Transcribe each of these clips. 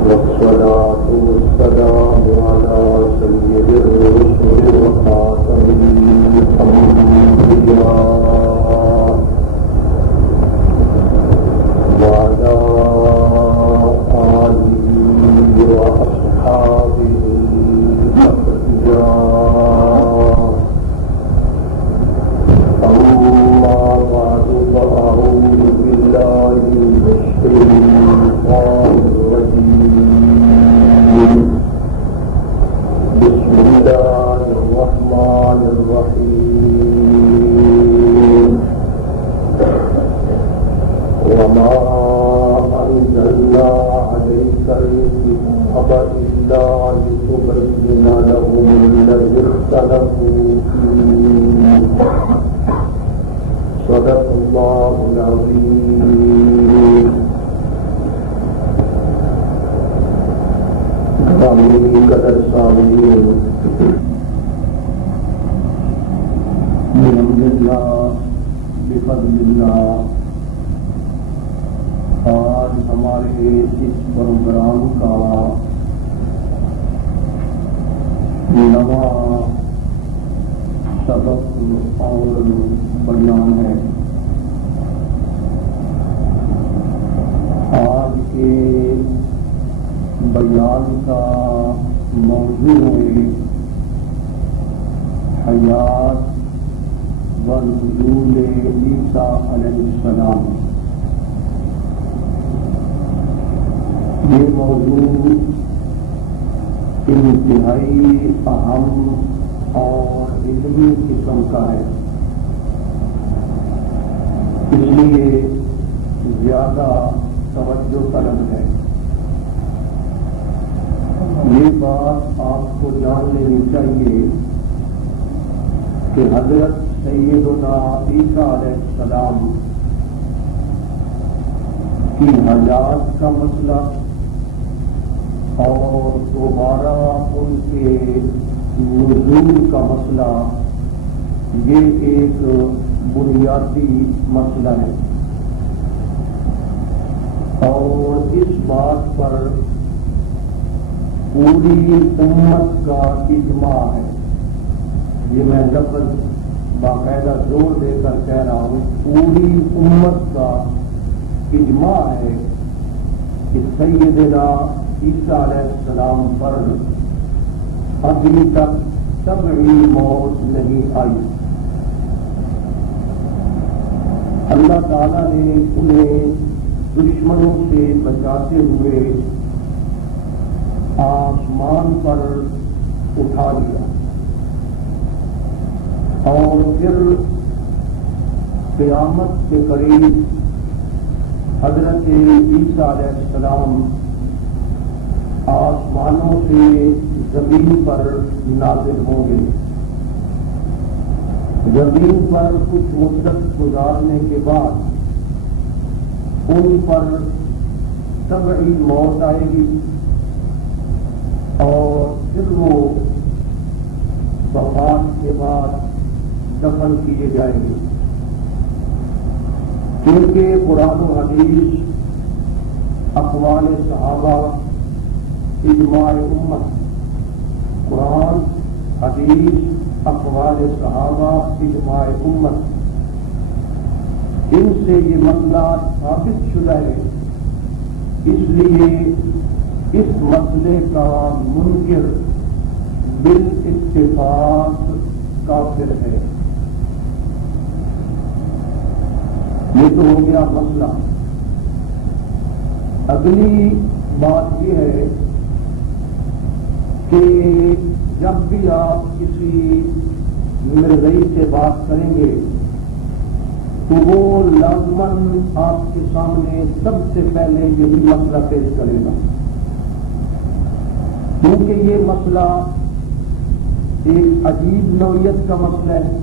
والصلاة والسلام على سيد الرسل وخاتم الأنبياء وعلى آله وأصحابه الأخيار. أما بعد فأعوذ بالله من الشيطان الرجيم. بسم الله الرحمن الرحيم. وما أنزلنا عليك الكتاب إلا لتبين لهم الذي اختلفوا فيه. صدق الله العظيم. گرامی قدر سامعین، بحمد اللہ بفضل اللہ، آج ہمارے اس پروگرام کا نواں سبق اور بیان ہے۔ آج کے بیان کا موضوع ہے حیات و نزول عیسیٰ علیہ السلام۔ یہ موضوع انتہائی اہم اور علمی قسم کا ہے، اس لیے زیادہ توجہ طلب ہے۔ یہ بات آپ کو جان لینی چاہیے کہ حضرت سیدنا عیسیٰ علیہ السلام کی حیات کا مسئلہ اور دوبارہ ان کے نزول کا مسئلہ، یہ ایک بنیادی مسئلہ ہے، اور اس بات پر پوری امت کا اجماع ہے۔ یہ میں لفظ باقاعدہ زور دے کر کہہ رہا ہوں، پوری امت کا اجماع ہے کہ سیدنا عیسیٰ علیہ السلام پر ابھی تک طبعی موت نہیں آئی۔ اللہ تعالیٰ نے انہیں دشمنوں سے بچاتے ہوئے آسمان پر اٹھا لیا، اور پھر قیامت کے قریب حضرت عیسیٰ علیہ السلام آسمانوں سے زمین پر نازل ہوں گے۔ زمین پر کچھ مدت گزارنے کے بعد ان پر طبعی موت آئے گی، اور پھر وہ وفات کے بعد دفن کیے جائیں گے، کیونکہ قرآن و حدیث، اقوال صحابہ، اجماع امت، قرآن، حدیث، اقوال صحابہ، اجماع امت، ان سے یہ مسئلہ ثابت شدہ ہے۔ اس لیے اس مسئلے کا منکر بالاتفاق کافر ہے۔ یہ تو ہو گیا مسئلہ۔ اگلی بات یہ ہے کہ جب بھی آپ کسی مرغئی سے بات کریں گے تو وہ لازماً آپ کے سامنے سب سے پہلے یہی مسئلہ پیش کرے گا، کیونکہ یہ مسئلہ ایک عجیب نوعیت کا مسئلہ ہے۔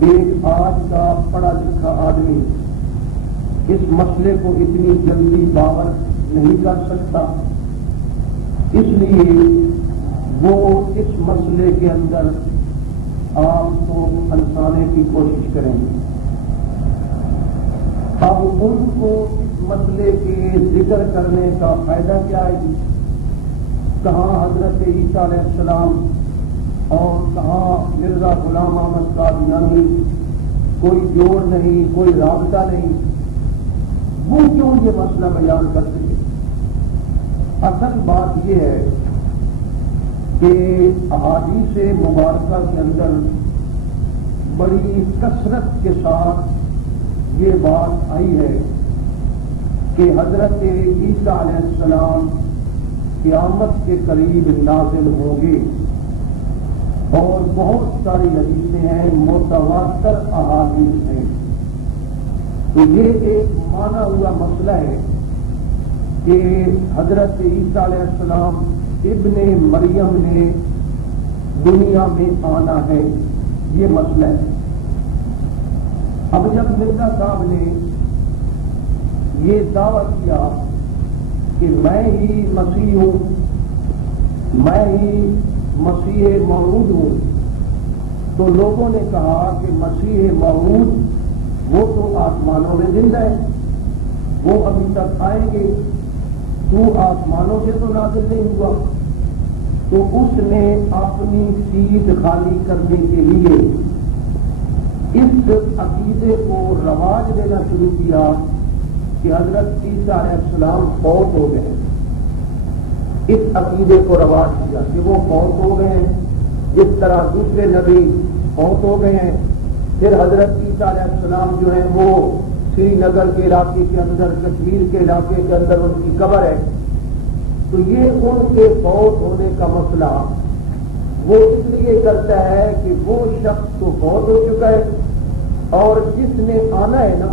ایک آج کا پڑھا لکھا آدمی اس مسئلے کو اتنی جلدی باور نہیں کر سکتا، اس لیے وہ اس مسئلے کے اندر آپ کو پھنسانے کی کوشش کریں گے۔ اب ان کو اس مسئلے کے ذکر کرنے کا فائدہ کیا ہے جی؟ کہاں حضرت عیسیٰ علیہ السلام اور کہاں مرزا غلام احمد قادیانی، کوئی جوڑ نہیں، کوئی رابطہ نہیں، وہ کیوں یہ مسئلہ بیان کرتے ہیں؟ اصل بات یہ ہے کہ احادیث مبارکہ کے اندر بڑی کثرت کے ساتھ یہ بات آئی ہے کہ حضرت عیسیٰ علیہ السلام قیامت کے قریب نازل ہوں گے، اور بہت ساری حدیثیں ہیں، متواتر احادیث ہیں۔ تو یہ ایک مانا ہوا مسئلہ ہے کہ حضرت عیسیٰ علیہ السلام ابن مریم نے دنیا میں آنا ہے، یہ مسئلہ ہے۔ اب جب مرزا صاحب نے یہ دعویٰ کیا کہ میں ہی مسیح ہوں، میں ہی مسیح موعود ہوں، تو لوگوں نے کہا کہ مسیح موعود وہ تو آسمانوں میں زندہ ہے، وہ ابھی تک آئیں گے، تو آسمانوں سے تو نازل نہیں ہوا۔ تو اس نے اپنی سیٹ خالی کرنے کے لیے اس عقیدے کو رواج دینا شروع کیا کہ حضرت عیسیٰ علیہ السلام فوت ہو گئے۔ اس عقیدے کو رواج کیا کہ وہ فوت ہو گئے ہیں، جس طرح دوسرے نبی فوت ہو گئے ہیں۔ پھر حضرت عیسیٰ علیہ السلام جو ہیں وہ سری نگر کے علاقے کے اندر، کشمیر کے علاقے کے اندر ان کی قبر ہے۔ تو یہ ان کے فوت ہونے کا مسئلہ وہ اس لیے کرتا ہے کہ وہ شخص تو فوت ہو چکا ہے، اور جس نے آنا ہے نا،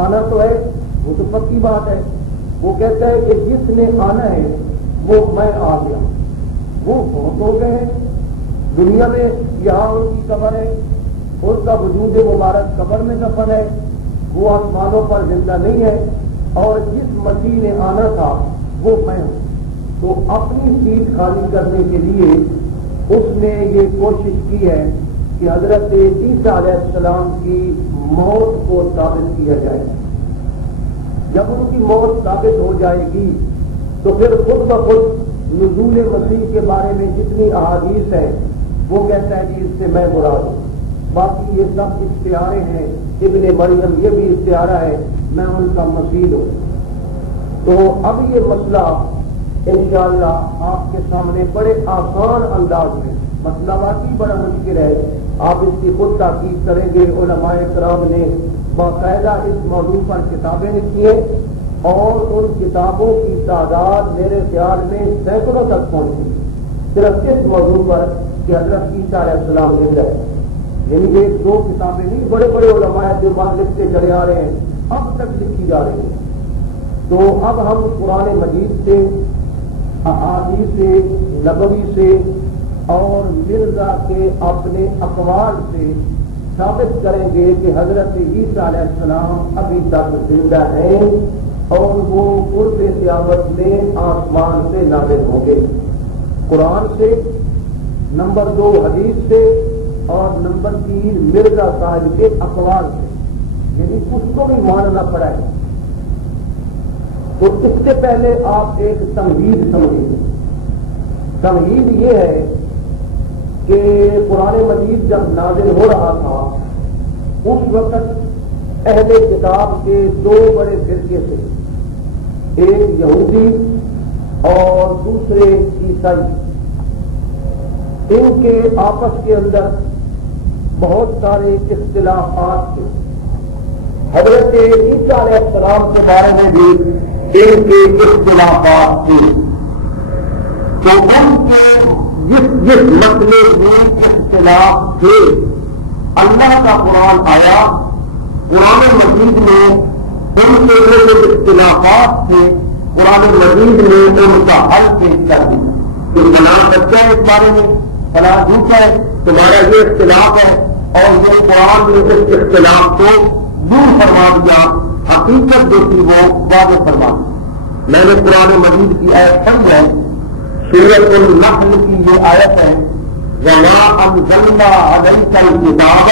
آنا تو ہے، وہ تو پکی بات ہے۔ وہ کہتا ہے کہ جس نے آنا ہے وہ میں آ گیا، وہ فوت ہو گئے ہیں دنیا میں، یہاں ان کی قبر ہے، ان کا وجود مبارک قبر میں دفن ہے، وہ آسمانوں پر زندہ نہیں ہے، اور جس مسیح نے آنا تھا وہ میں ہوں۔ تو اپنی سیٹ خالی کرنے کے لیے اس نے یہ کوشش کی ہے کہ حضرت عیسیٰ علیہ السلام کی موت کو ثابت کیا جائے۔ جب ان کی موت ثابت ہو جائے گی تو پھر خود بخود نزول مسیح کے بارے میں جتنی احادیث ہیں وہ کہتا ہے کہ اس سے میں مراد ہوں، باقی یہ سب استعارے ہیں، ابن مریم یہ بھی استعارہ ہے، میں ان کا مسیح ہوں۔ تو اب یہ مسئلہ انشاءاللہ آپ کے سامنے بڑے آسان انداز میں، مسئلہ واقعی بڑا مشکل ہے، آپ اس کی خود تحقیق کریں گے۔ علماء کرام نے باقاعدہ اس موضوع پر کتابیں لکھی ہیں، اور ان کتابوں کی تعداد میرے خیال میں سینکڑوں تک پہنچی، صرف اس موضوع پر کہ حضرت عیسیٰ علیہ السلام زندہ ہے۔ یعنی ایک دو کتابیں نہیں، بڑے بڑے علماء جو بات لکھتے چلے آ رہے ہیں، اب تک لکھی جا رہی ہیں۔ تو اب ہم قرآن مجید سے، احادیث نبوی سے اور مرزا کے اپنے اقوال سے ثابت کریں گے کہ حضرت عیسیٰ علیہ السلام ابھی تک زندہ ہیں، اور وہ قرب قیامت میں آسمان سے نازل ہوں گے، قرآن سے، نمبر 2 حدیث سے، اور نمبر 3 مرزا صاحب کے اقوال سے، یعنی اس کو بھی ماننا پڑا ہے۔ تو اس سے پہلے آپ ایک تمہید سمجھیں۔ تمہید یہ ہے کہ قرآن مجید جب نازل ہو رہا تھا اس وقت اہل کتاب کے 2 بڑے فرقے تھے، ایک یہودی اور دوسرے عیسائی۔ ان کے آپس کے اندر بہت سارے اختلافات تھے۔ حضرت عیسیٰ علیہ السلام کے بارے میں بھی ان کے اختلافات تھے۔ تو ان کے جس مسئلے میں اختلاف تھے، اللہ کا قرآن آیا، قرآن مجید میں ان کے جو اختلافات تھے، قرآن مجید نے ان کا حل پیش کر دیا کہ فلاں سچا ہے اس بارے میں، فلاں جھوٹا ہے، تمہارا یہ اختلاف ہے، اور یہ قرآن نے اس اختلاف کو دور فرما دیا، حقیقت جو تھی وہ واضح فرما دی۔ میں نے قرآن مجید کی آیت پڑھی ہے، سورۃ النحل کی یہ آیت ہے، وَمَا أَنزَلْنَا عَلَيْكَ الْكِتَابَ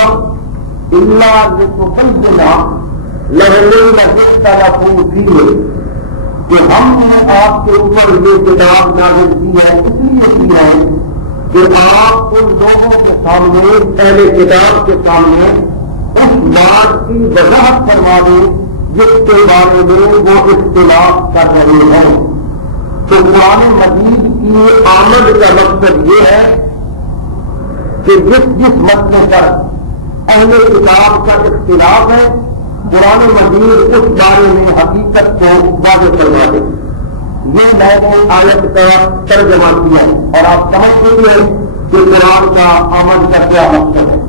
إِلَّا لِتُبَيِّنَ کہ ہم نے آپ کے اوپر یہ کتاب نازل کی ہے اس لیے کی ہے کہ آپ ان لوگوں کے سامنے پہلے کتاب کے سامنے اس بات کی وضاحت فرما دیں جس کے بارے میں وہ اختلاف کر رہے ہیں. تو قرآن مجید کی آمد کا مقصد یہ ہے کہ جس مسئلے پر اہل کتاب کا اختلاف ہے قرآن مجید اس بارے میں حقیقت کو واضح کروا دے. یہ میں نے آیت کا ترجمہ کیا ہے اور آپ سمجھ لیجیے کہ قرآن کا آمد کا کیا مقصد ہے.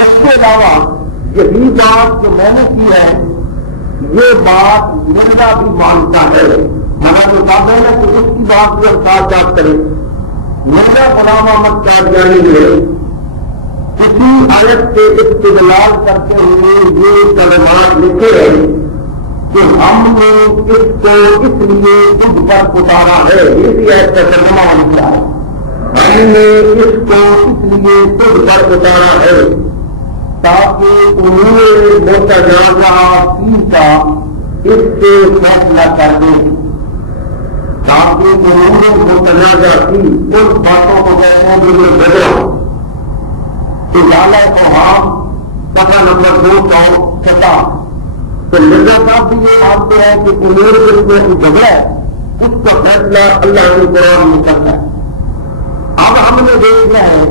اس کے علاوہ یہی بات جو میں نے کی ہے یہ بات مرزا بھی مانتا ہے. مولانا صاحب ہے کہ اس کی بات بھی ہم ساتھ ساتھ کریں. مرزا غلام احمد قادیانی نے کسی آیت سے استدلال کرتے ہوئے یہ کلمات لکھے ہیں کہ ہم نے اس کو اس لیے خود پر اتارا ہے. اسی آیت کا ترجمہ لکھا ہے ہم نے اس کو اس لیے خود پر اتارا ہے تاکہ امور متنازعہ کا اس سے فیصلہ کر دیں. تاکہ امور متنازعہ کی اس باتوں کو کہتے ہیں جو بدلا اجالہ کوہام صفحہ نمبر 217. تو مرزا صاحب بھی یہ مانتے ہیں کہ امور جس میں جگہ ہے اس کا فیصلہ اللہ کے قرآن میں کرنا ہے. اب ہم نے دیکھنا ہے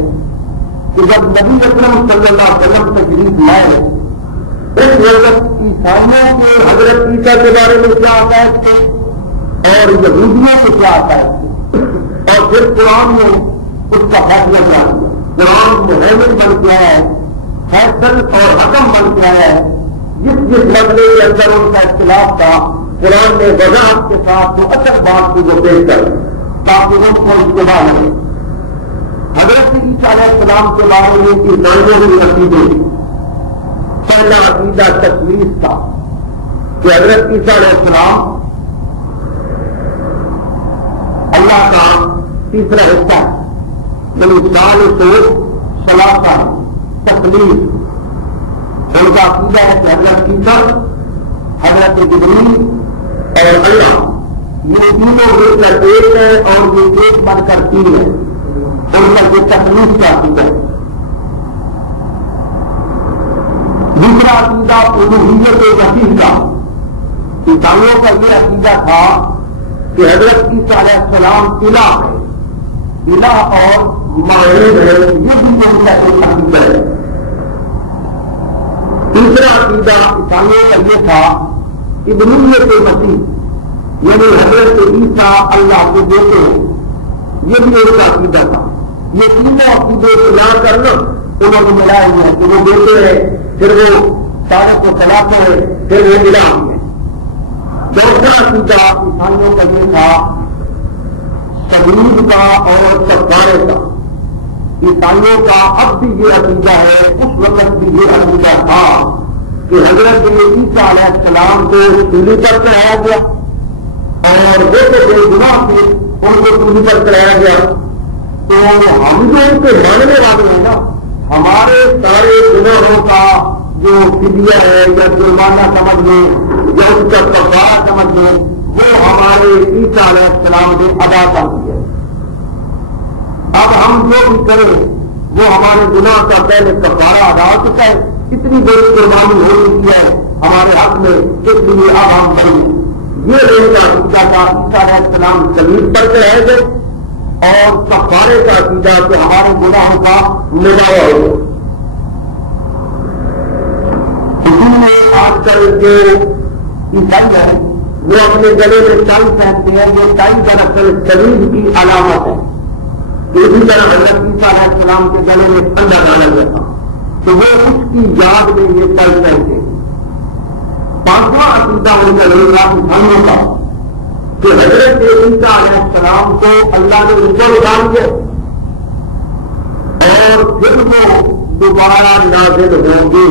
کہ جب نبی اکرم صلی اللہ علیہ وسلم تشریف لائے اس وقت عیسائیوں کے حضرت عیسیٰ کے بارے میں کیا عقائد تھے اور یہودیوں کے کیا عقائد تھے اور پھر قرآن نے اس کا فیصلہ کیا کیا. قرآن مہمن بن کے آیا ہے فیصل اور حکم بن کے آیا ہے. جس مسئلے کے اندر ان کا اختلاف تھا قرآن نے وضاحت کے ساتھ جو اصل بات کی وہ پیش کر تاکہ ان کو اتباع لگے. حضرت عیسیٰ علیہ السلام کے بارے میں عیسائیوں کی عقیدے پہلا عقیدہ تشویش تھا کہ حضرت عیسیٰ علیہ السلام اللہ کا تیسرا حصہ ہے. سال سے سلاطہ تکلیف ان کا عقیدہ ہے کہ حضرت عیسیٰ حضرت جبریل اور اللہ یہ تینوں مل کر ایک ہے اور یہ ایک بن کر تین ہے. ان کا یہ تکلیف کا عقیدہ ہے. دوسرا عقیدہ الوہیت مسیح کا. عیسائیوں کا یہ عقیدہ تھا کہ حضرت عیسیٰ علیہ السلام الہ ہے الہ اور معبود ہے. یہ بھی ان کا ایک عقیدہ ہے. تیسرا عقیدہ عیسائیوں کا یہ تھا کہ ابنیت مسیح یعنی حضرت عیسیٰ اللہ کے بیٹے ہیں. یہ بھی ان کا عقیدہ تھا. یہ تینوں عقیدے ملا کر انہوں نے ملائے ہوئے ہیں کہ وہ بیٹے ہیں پھر وہ سارے کو چلاتے ہیں پھر وہ ملا ہوئے ہیں. چوتھا عقیدہ عیسائیوں کا یہ تھا شہید کا اور کفارے کا. عیسائیوں کا اب بھی یہ عقیدہ ہے اس وقت بھی یہ عقیدہ تھا کہ حضرت عیسیٰ علیہ السلام کو سولی پر چڑھایا گیا اور وہ تو بے گناہ تھے ان کو سولی پر چڑھایا گیا. تو ہم جو ان کے ماننے والے ہیں نا ہمارے سارے گناہوں کا جو فدیہ ہے یا جرمانہ سمجھ لیں یا اس کا کفارہ سمجھ لیں وہ ہمارے عیسیٰ علیہ السلام نے ادا کر دیا. اب ہم جو بھی کریں وہ ہمارے گناہ کا پہلے کفارہ ادا ہو چکا ہے. اتنی بڑی قربانی ہو چکی ہے ہمارے حق میں اس لیے اب ہم کریں. یہ لوگ کا عقیدہ تھا عیسیٰ علیہ السلام شہید پر کے رہ گئے اور کفارے کا عقیدہ کہ ہمارے گناہوں کا مداوع ہو. اسی میں آج کل جو عیسائی ہے وہ اپنے گلے میں ٹائی پہنتے ہیں. یہ ٹائی دراصل شہید کی علامت ہے. اسی طرح حضرت عیسیٰ علیہ السلام کے گلے میں پنڈا ڈالا گیا تھا تو وہ اس کی یاد میں یہ ٹائی پہنتے. پانچواں عقیدہ ان کا رہے انسانوں کا کہ حضرت عیسیٰ علیہ السلام کو اللہ نے اوپر اتار دیا اور پھر وہ دوبارہ نازل ہوں گے.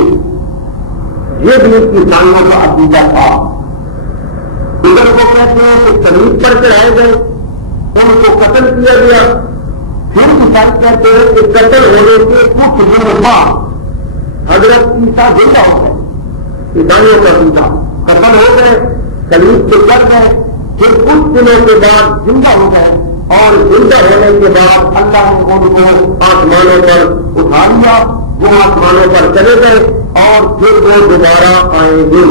یہ بھی عیسائیوں کا عقیدہ تھا. ادھر کو کہتے ہیں کہ شہید پر چڑھائے گئے ان کو قتل کیا گیا. پھر عیسائی کہتے ہیں کہ قتل ہونے کے کچھ دن بعد حضرت عیسیٰ زندہ ہو گئے عیسائیوں کا عقیدہ قتل ہو گئے، کلیب سے کر گئے، پھر کچھ دنوں کے بعد زندہ ہو گئے، اور زندہ ہونے کے بعد اللہ نے ان کو آسمانوں پر اٹھا لیا، وہ آسمانوں پر چلے گئے اور پھر وہ دوبارہ آئیں گے۔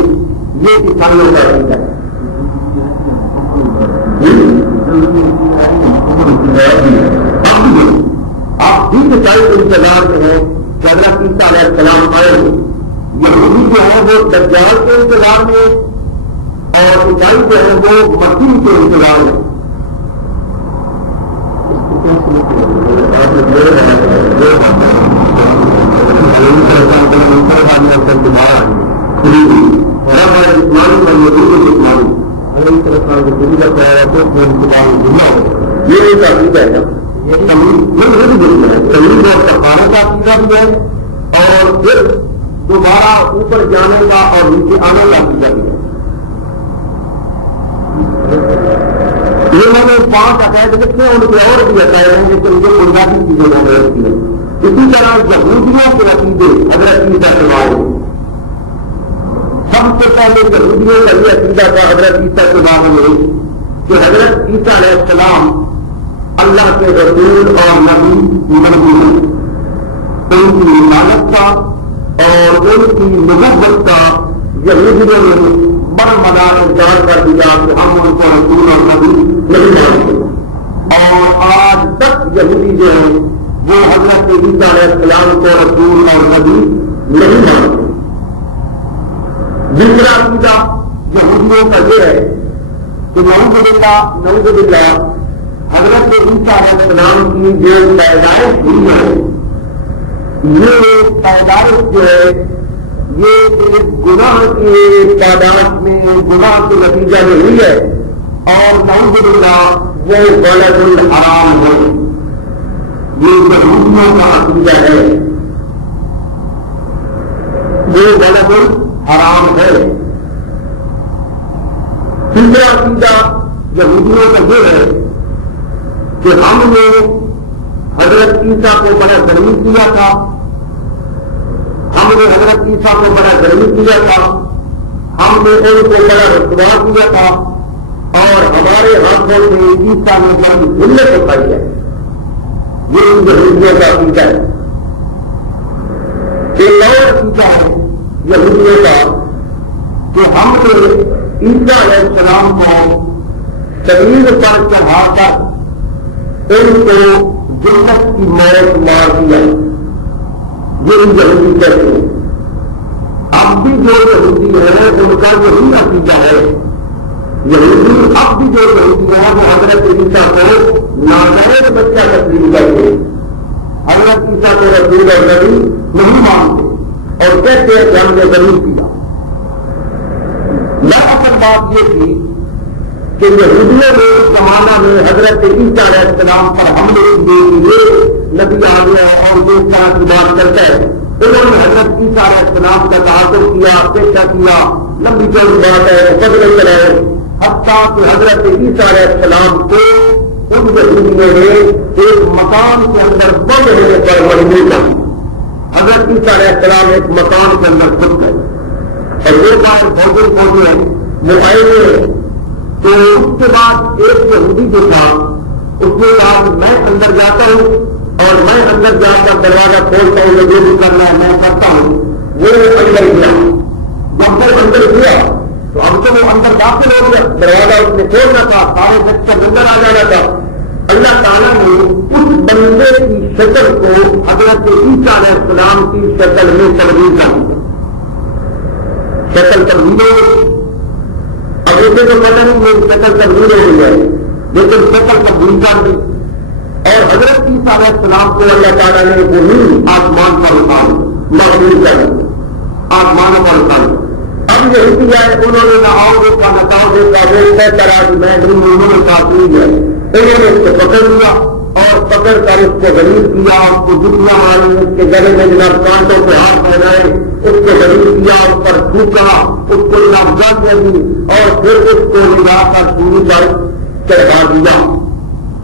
یہ عیسائیوں کا عقیدہ ہے۔ آپ بھی عیسائی انتظار میں ہیں کہ حضرت عیسیٰ علیہ السلام آئے ہیں۔ یہودی جو ہے وہ دجال کے انتظار میں، اور عیسائی جو ہے وہ مسیح کے انتظار میں۔ یہ ایک عقیدہ ہے، تمید اور سکھانے کا عقیدہ بھی ہے، اور پھر دوبارہ اوپر جانے کا اور نیچے آنے کا عقیدہ بھی ہے۔ انہوں نے 5 عقائد لکھے، ان کے اور بھی عقائد ہیں لیکن ان کو بنیادی چیزیں میں نے رکھی ہے۔ اسی طرح یہودیوں کے عقیدے حضرت عیسیٰ کے بارے میں، سب سے پہلے یہودیوں کا یہ عقیدہ تھا حضرت عیسیٰ کے بارے میں کہ حضرت عیسیٰ علیہ السلام اللہ کے رسول اور نبی ہیں، ان کی رسالت کا اور ان کی نبوت کا یہودیوں نے بڑا بڑا انکار کر دیا کہ ہم ان کو رسول اور نبی نہیں مانتے، اور آج تک یہودی جو ہیں وہ حضرت عیسیٰ علیہ السلام کو رسول اور نبی نہیں مانتے۔ دوسرا عقیدہ یہودیوں کا یہ ہے کہ نعوذ باللہ حضرت عیسیٰ علیہ السلام کی جو پیدائش ہوئی ہے، یہ پیدائش جو ہے یہ ایک گناہ کی تعداد میں، گناہ کے نتیجہ میں ہوئی ہے، اور نعوذ باللہ وہ ولد الحرام ہے۔ یہ یہودیوں کا عقیدہ ہے، وہ ولد الحرام ہے۔ تیسرا عقیدہ یہودیوں کا یہ ہے کہ ہم نے حضرت عیسیٰ کو بڑا ظلم کیا تھا، ہم نے حضرت عیسیٰ کو بڑا ظلم کیا تھا، ہم نے ان کو بڑا رسوا کیا تھا، اور ہمارے ہاتھوں سے عیسیٰ نے ہماری ذلت اٹھائی ہے۔ یہ ان یہودیوں کا عقیدہ ہے۔ ایک اور عقیدہ ہے یہودیوں کا کہ ہم نے عیسیٰ علیہ السلام کو شریر پر چڑھا کر ان کو جنت کی موت مار دیا۔ یہ یہودی کہتے ہیں۔ اب بھی جو یہودی ہے ان کا یہی عقیدہ ہے۔ یہودی اب بھی جو یہودی ہے وہ حضرت عیسیٰ کو نازرین بچہ تسلیم کرتے ہیں، حضرت عیسیٰ کو رسول اور نبی نہیں مانتے، اور کہتے ہیں کہ ہم نے ضرور کیا۔ اصل بات یہ تھی کہ یہودیوں نے اس زمانہ میں حضرت عیسیٰ علیہ السلام پر حملے کیے، یہ نبی آ گیا اور یہ اس طرح کی بات کرتا ہے۔ انہوں نے حضرت عیسیٰ علیہ السلام کا تعاقب کیا، پیشہ کیا، لمبی چوڑی بات ہے، قدرے چلائے، حتیٰ کہ حضرت عیسیٰ علیہ السلام کو ان یہودیوں نے ایک مکان کے اندر بند ہونے پر مجبور کر دیا۔ حضرت عیسیٰ علیہ السلام ایک مکان کے اندر چھپ گئے، اور وہ بات فوجی ہے وہ آئے ہوئے۔ تو اس کے بعد ایک یہودی جو تھا اس نے کہا کہ میں اندر جاتا ہوں اور میں اندر جا کر دروازہ کھولتا ہوں، جو بھی کرنا ہے میں کرتا ہوں۔ وہ اندر گیا، جب تک اندر گیا تو اب تو وہ اندر داخل ہو گیا، دروازہ اس نے کھولنا تھا، سارے بچہ اندر آ جانا تھا۔ اللہ تعالیٰ نے اس بندے کی شکل کو حضرت عیسیٰ علیہ السلام کی شکل میں تبدیل کر دیا۔ شکل تبدیل ہو گئی، اب اسے تو پتہ نہیں میری شکل تبدیل ہو گئی ہے، لیکن شکل تبدیل کر دی، اور حضرت عیسیٰ علیہ السلام کو اللہ تعالیٰ نے وہی آسمان پر اتار مقبول کر دیا، آسمان پر اتار۔ اب یہی آئے، انہوں نے نہ آؤ دیکھا نہ کہاں دیکھا، وہ طے کرا کہ میں نہیں ہوں، انہوں نے کافی ہے۔ انہوں نے اس کو پکڑ لیا اور پکڑ کر اس کو غریب کیا، اس کو جتنا ماری، اس کے گلے میں جناب کانٹوں پہ ہاتھ پہنائے، اس کو غریب کیا، اس پر تھوکا، اس کو جناب جان دی، اور پھر اس کو لگا کر سوری پر چڑھا دیا،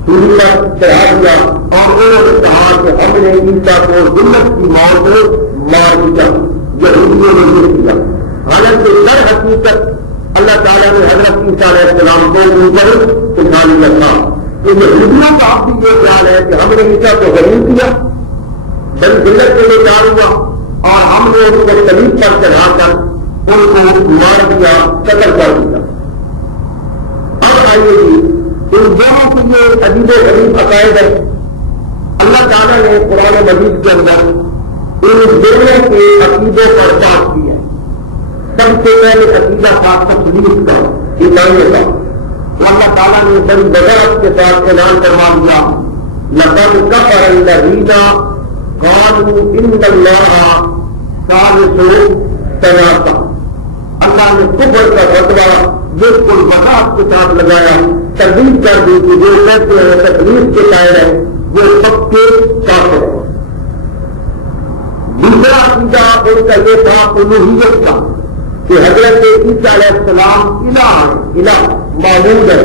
سوری پر چڑھا دیا، اور انہوں نے کہا کہ ہم نے عیسیٰ کو ذلت کی موت مار دیا۔ یہودیوں نے یہ کیا، حالانکہ در حقیقت اللہ تعالیٰ نے حضرت عیسیٰ علیہ السلام کو اوپر اٹھا لیا تھا. یہودیوں کا آپ بھی یہ خیال ہے کہ ہم نے عیسیٰ کو غریب کیا، بل ذلت کے لیے ڈال ہوا، اور ہم نے ان کو صلیب پر چڑھا کر ان کو مار دیا، قتل کر دیا. اب آئیے جی ان دونوں کے یہ عجیب و غریب عقائد ہے. اللہ تعالیٰ نے قرآن مجید کے اندر ان دونوں کے عقیدوں پر بات کی ہے. سب سے پہلے عقیدہ تھا تقلید کا، عیسائیوں کا. اللہ تعالیٰ نے بڑی وضاحت کے ساتھ اعلان کروا دیا، لقد کفر الذین قالوا ان اللہ ثالث ثلاثہ. اللہ نے کفر کا فتویٰ بالکل وضاحت کے ساتھ لگایا، تردید کر دی کہ جو کہتے ہیں تقلید کے قائل ہے وہ سب کے کافر ہے. دوسرا عقیدہ ان کا یہ تھا الوہیت کا کہ حضرت عیسیٰ علیہ السلام الہ ہے، الہ معبود ہے.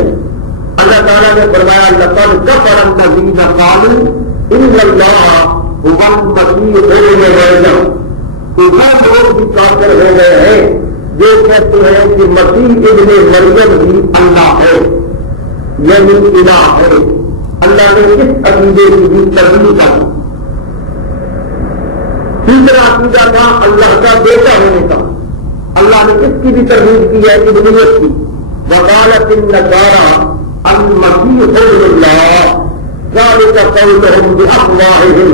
اللہ تعالیٰ نے فرمایا لقد کفر الذین قالوا ان اللہ هو المسیح ابن مریم. تو وہ لوگ بھی کافر ہو گئے ہیں جو کہتے ہیں کہ مسیح ابن مریم بھی اللہ ہے، یعنی الہ ہے. اللہ نے اس عقیدے کی بھی تردید کی. تیسرا عقیدہ تھا اللہ کا بیٹا ہونے کا. اللہ نے اس کی بھی تردید کی ہے ابنیت کی. وقالت النصارى المسیح ابن اللہ ذلك قولهم بافواههم.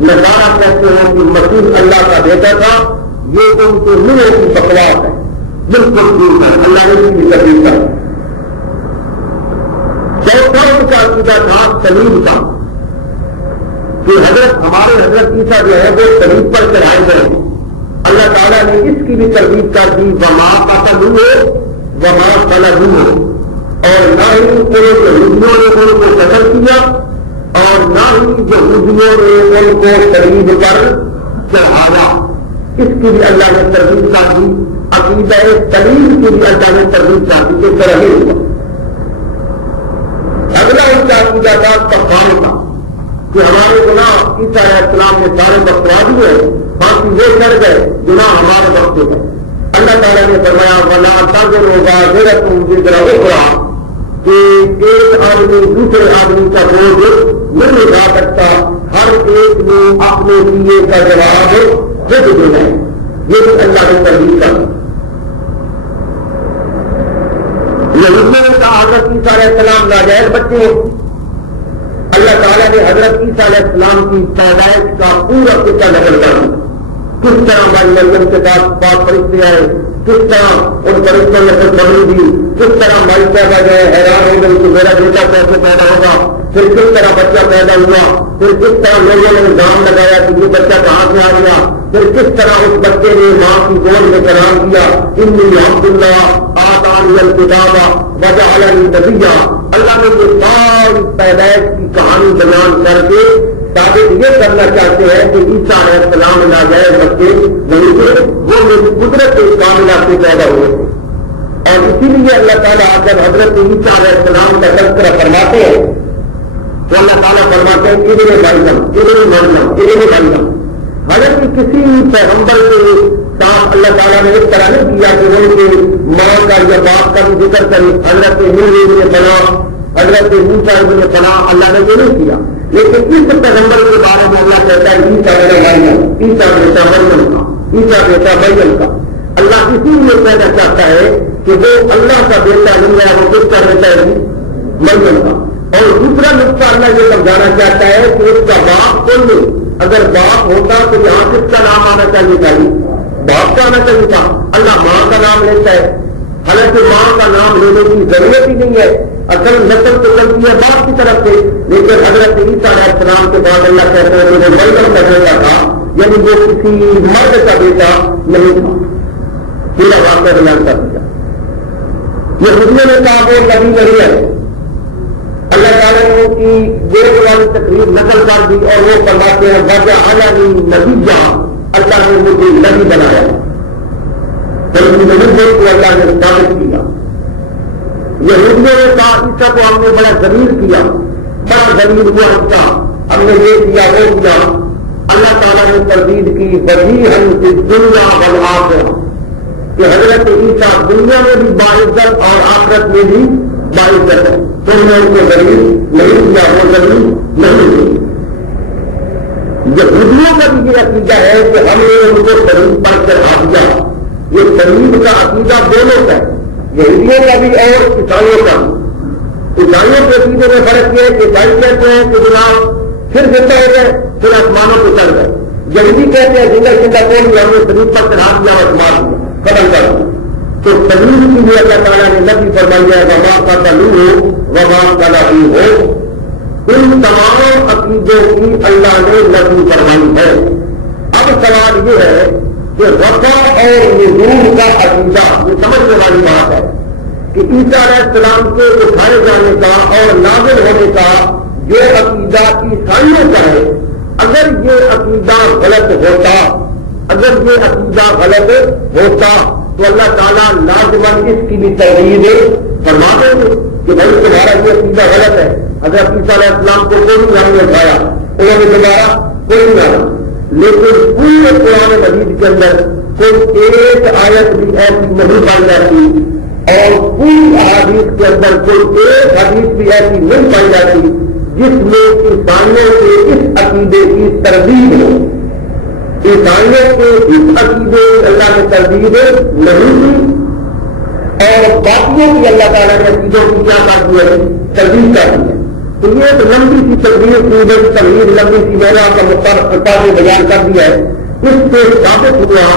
نصارہ کہتے ہیں کہ مسیح اللہ کا بیٹا تھا، یہ ان کے منہ کی بکواس ہے، بالکل ٹھیک ہے. اللہ نے اس کی تردید کی. چوتھا ان کا عقیدہ تھا صلیب کا کہ ہمارے حضرت عیسیٰ جو ہے وہ صلیب پر چڑھائے گئے ہیں. اللہ تعالیٰ نے اس کی بھی تردید کر دی، وما قتلوہ وما صلبوہ. اور نہ ہی یہودیوں نے ان کو قتل کیا اور نہ ہی یہودیوں نے ان کو صلیب پر چڑھایا. اس کی بھی اللہ نے تردید کر دی. عقیدہ صلیب کی بھی اللہ نے تردید کر دی کہ طرح ہی ہوا. اگلا ان کا عقیدہ تھا کفارے کا کہ ہمارے گناہ عیسیٰ علیہ السلام نے سارے بخشوا دیے، باقی یہ کر گئے گناہ ہمارے بخشے گئے. اللہ تعالیٰ نے فرمایا ولا تزر وازرۃ وزر اخرى کہ ایک آدمی دوسرے آدمی کا بوجھ نہیں اٹھا سکتا، ہر ایک نے اپنے کیے کا جواب خود دینا ہے. یہ بھی اللہ نے تردید کر. یہودیوں نے کہا حضرت عیسیٰ علیہ السلام ناجائز بچے ہیں. اللہ تعالیٰ نے حضرت عیسیٰ علیہ السلام کی پیدائش کا پورا قصہ نقل کر دیا. کس طرح بھائی مریم کے پاس پاک فرشتے آئے، کس طرح ان فرشتوں نے خوشخبری دی، کس طرح مائی صاحبہ گئے حیران ہو گئی کہ میرا بیٹا کیسے پیدا ہوگا، پھر کس طرح بچہ پیدا ہوا، پھر کس طرح لوگوں نے الزام لگایا کہ یہ بچہ کہاں سے آ گیا، پھر کس طرح اس بچے نے ماں کی گود میں قرار دیا انی عبد اللہ آتانی الکتاب وجعلنی نبیا. اللہ نے یہ ساری پیدائش کی کہانی بیان کر کے ثابت یہ کرنا چاہتے ہیں کہ عیسیٰ علیہ السلام ناجائز بچے نہیں تھے، وہ میری قدرت کے کاملہ سے پیدا ہوئے تھے. اور اسی لیے اللہ تعالیٰ جب حضرت عیسیٰ علیہ السلام کا تذکرہ فرماتے ہیں تو اللہ تعالیٰ فرماتے ہیں ابن مریم ابن مریم ابن مریم. حالانکہ کسی پیغمبر کے ساتھ اللہ تعالیٰ نے اس طرح نہیں کیا کہ ان کے ماں کا یا باپ کا بھی ذکر کرے. حضرت نوح ابن فلاں، حضرت موسیٰ ابن فلاں، اللہ نے یہ نہیں کیا. لیکن اس پیغمبر کے بارے میں اللہ کہتا ہے عیسیٰ ابن مریم، عیسیٰ بیٹا مریم کا، عیسیٰ بیٹا مریم کا. اللہ اسی لیے کہنا چاہتا ہے کہ وہ اللہ کا بیٹا نہیں ہے، وہ کس کا بیٹا ہے مریم کا. اور دوسرا نقطہ اللہ یہ سمجھانا چاہتا ہے کہ اس کا باپ کون نہیں. اگر باپ ہوتا تو یہاں کس کا نام آنا چاہیے تھا؟ باپ کا آنا چاہیے تھا. اللہ ماں کا نام لیتا ہے، حالانکہ ماں کا نام لینے کی ضرورت ہی نہیں ہے. اصل نسل تو چلتی ہے باپ کی طرف سے. لیکن حضرت عیسیٰ علیہ السلام کے بعد اللہ کہتے ہیں کہ مریم کا بیٹا تھا، یعنی وہ کسی مرد کا بیٹا نہیں تھا. پورا واقعہ بیان کر دیا. یہ حضور نے کہا وہ نبی نہیں ہے. اللہ تعالیٰ نے ان کی گرد والی تقریر نقل کر دی اور وہ فرماتے ہیں وجعلنی نبیا، اللہ نے مجھے نبی بنایا. تو اس نبی کو اللہ نے ثابت کیا. یہودیوں نے کہا عیسیٰ کو ہم نے بڑا ذلیل کیا، بڑا ذلیل ہوا عیسیٰ، ہم نے یہ کیا وہ کیا. اللہ تعالیٰ نے تردید کی وجیہا فی الدنیا والآخرہ. کہ حضرت عیسیٰ دنیا میں بھی باعزت اور آخرت میں بھی باعزت ہے، تم نے ان کو غریب نہیں کیا، وہ غریب نہیں کی۔ یہودیوں کا بھی یہ عقیدہ ہے کہ ہم نے ان کو شریف پر چڑھا دیا۔ یہ شریف کا عقیدہ دونوں کا ہے، یہودیوں کا بھی اور عیسائیوں کا بھی۔ عیسائیوں کے عقیدے میں فرق یہ ہے کہ عیسائی کہتے ہیں کہ جناب پھر زندہ ہو گئے، پھر آسمانوں کو چڑھ گئے۔ یہودی کہتے ہیں زندہ زندہ کون بھی ہم نے شریف پر چڑھا دیا اور مار دیا، ختم کر دیا۔ تو شریف کی بھی اللہ تعالیٰ نے نفی فرمائی ہے، وما قتلوہ وما صلبوہ۔ ان تمام عقیدوں کی اللہ نے نفی فرمائی ہے۔ اب سوال یہ ہے کہ رفع اور نزول کا عقیدہ، یہ سمجھنے والی بات ہے کہ عیسیٰ علیہ السلام کے اٹھائے جانے کا اور نازل ہونے کا جو عقیدہ عیسائیوں کا ہے، اگر یہ عقیدہ غلط ہوتا، اگر یہ عقیدہ غلط ہوتا تو اللہ تعالیٰ لازماً اس کی بھی تردید فرما دیں گے کہ بھائی تمہارا یہ عقیدہ غلط ہے۔ حضرت عیسیٰ علیہ السلام کو کوئی نہیں اٹھایا، انہوں نے دوبارہ کوئی نہیں آیا، لیکن پورے قرآن مجید کے اندر کوئی ایک آیت بھی ایسی نہیں پائی جاتی اور پوری احادیث کے اندر کوئی ایک حدیث بھی ایسی نہیں پائی جاتی جس میں عیسائیوں کے اس عقیدے کی تردید ہو۔ عیسائیوں کے اس عقیدے کی اللہ نے تردید نہیں کی اور باقیوں کی اللہ تعالیٰ نے عقیدوں کی کیا کر دی ہے، تردید کر دی ہے۔ تو یہ ایک لمبی سی تقریر تمہید لمبی سی میں نے آپ کا مختلف بیان کر دیا ہے۔ اس سے ثابت ہوا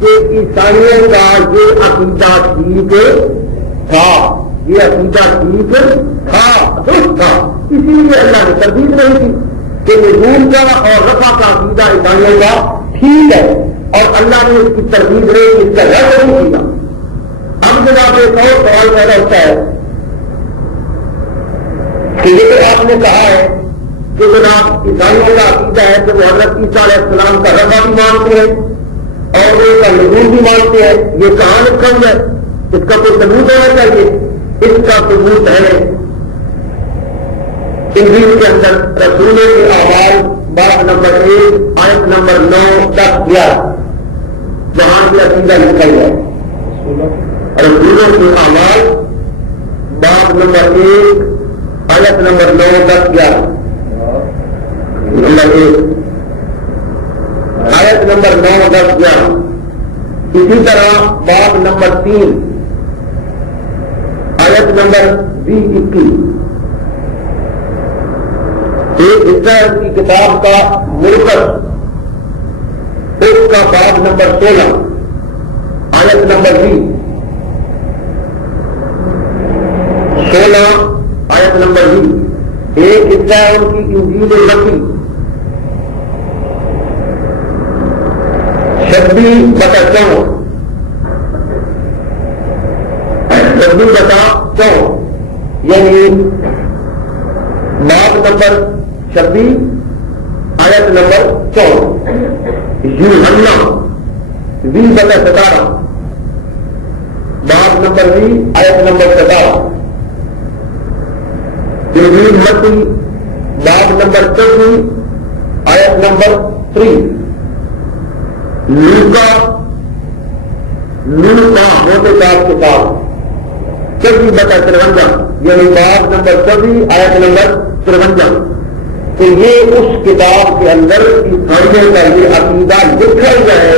کہ عیسائیوں کا یہ عقیدہ ٹھیک تھا، یہ عقیدہ ٹھیک تھا، درست تھا، اسی لیے اللہ نے تردید نہیں کی کہ نزول کا اور رفع کا عقیدہ عیسائیوں کا ٹھیک ہے اور اللہ نے اس کی تردید نہیں، اس کا رد نہیں کیا۔ اب جناب ایک اور سوال پیدا ہوتا ہے کہ یہ تو آپ نے کہا ہے کہ جناب عیسائیوں کا عقیدہ ہے کہ وہ حضرت عیسیٰ علیہ السلام کا رفع بھی مانتے ہیں اور وہ اس کا نزول بھی مانتے ہیں، یہ کہاں لکھا ہوا ہے؟ اس کا کوئی ثبوت ہونا چاہیے۔ اس کا ثبوت ہے انجیل کے اندر رسولوں کے اعمال باب نمبر 1 آیت نمبر 9 10 11 جہاں سے عقیدہ لکھا ہوا ہے۔ رسولوں کے اعمال باب نمبر 1 آیت نمبر 9 10 11 نمبر 1 آیت نمبر 9 10 11۔ اسی طرح باب نمبر 3 آیت نمبر 20 21۔ ایک حصہ کی کتاب کا مرکز، اس کا باب نمبر 16 آیت نمبر 20 16 آیت نمبر 20۔ ایک حصہ ہے ان کی انجیل نبی 26/4 26/4 یعنی باب نمبر 26 آیت نمبر 4۔ یوحنا 20/17 باب نمبر 20 آیت نمبر 17۔ انجیل متی باب نمبر 24 آیت نمبر 3۔ لوکا موٹے کاف کتاب 24/53 یعنی باب نمبر 24 آیت نمبر 53۔ تو یہ اس کتاب کے اندر عیسائیوں کا یہ عقیدہ لکھا گیا ہے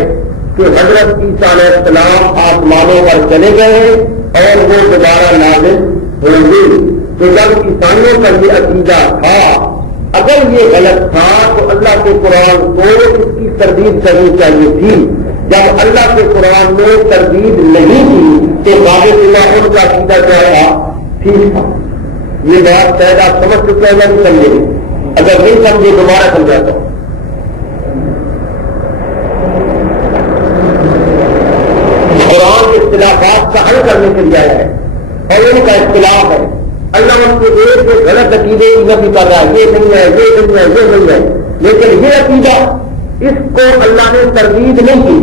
کہ حضرت عیسیٰ علیہ السلام آسمانوں پر چلے گئے اور وہ دوبارہ نازل ہوں گے۔ تو جب عیسائیوں کا یہ عقیدہ تھا، اگر یہ غلط تھا تو اللہ کے قرآن کو اس کی تردید کرنی چاہیے تھی۔ جب اللہ کے قرآن نے تردید نہیں کی تو باقی ان کا عقیدہ کیا تھا، ٹھیک تھا۔ یہ بات شاید آپ سمجھ چکے ہیں یا نہیں سمجھے؟ اگر نہیں سمجھے دوبارہ سمجھاتا ہوں۔ قرآن کے اختلافات کا حل کرنے کے لیے آیا ہے اور ان کا اختلاف ہے۔ اللہ ان کے ایک غلط عقیدے کی نفی کر رہا ہے، یہ نہیں ہے، یہ نہیں ہے، یہ نہیں ہے، لیکن یہ عقیدہ اس کو اللہ نے تردید نہیں کی۔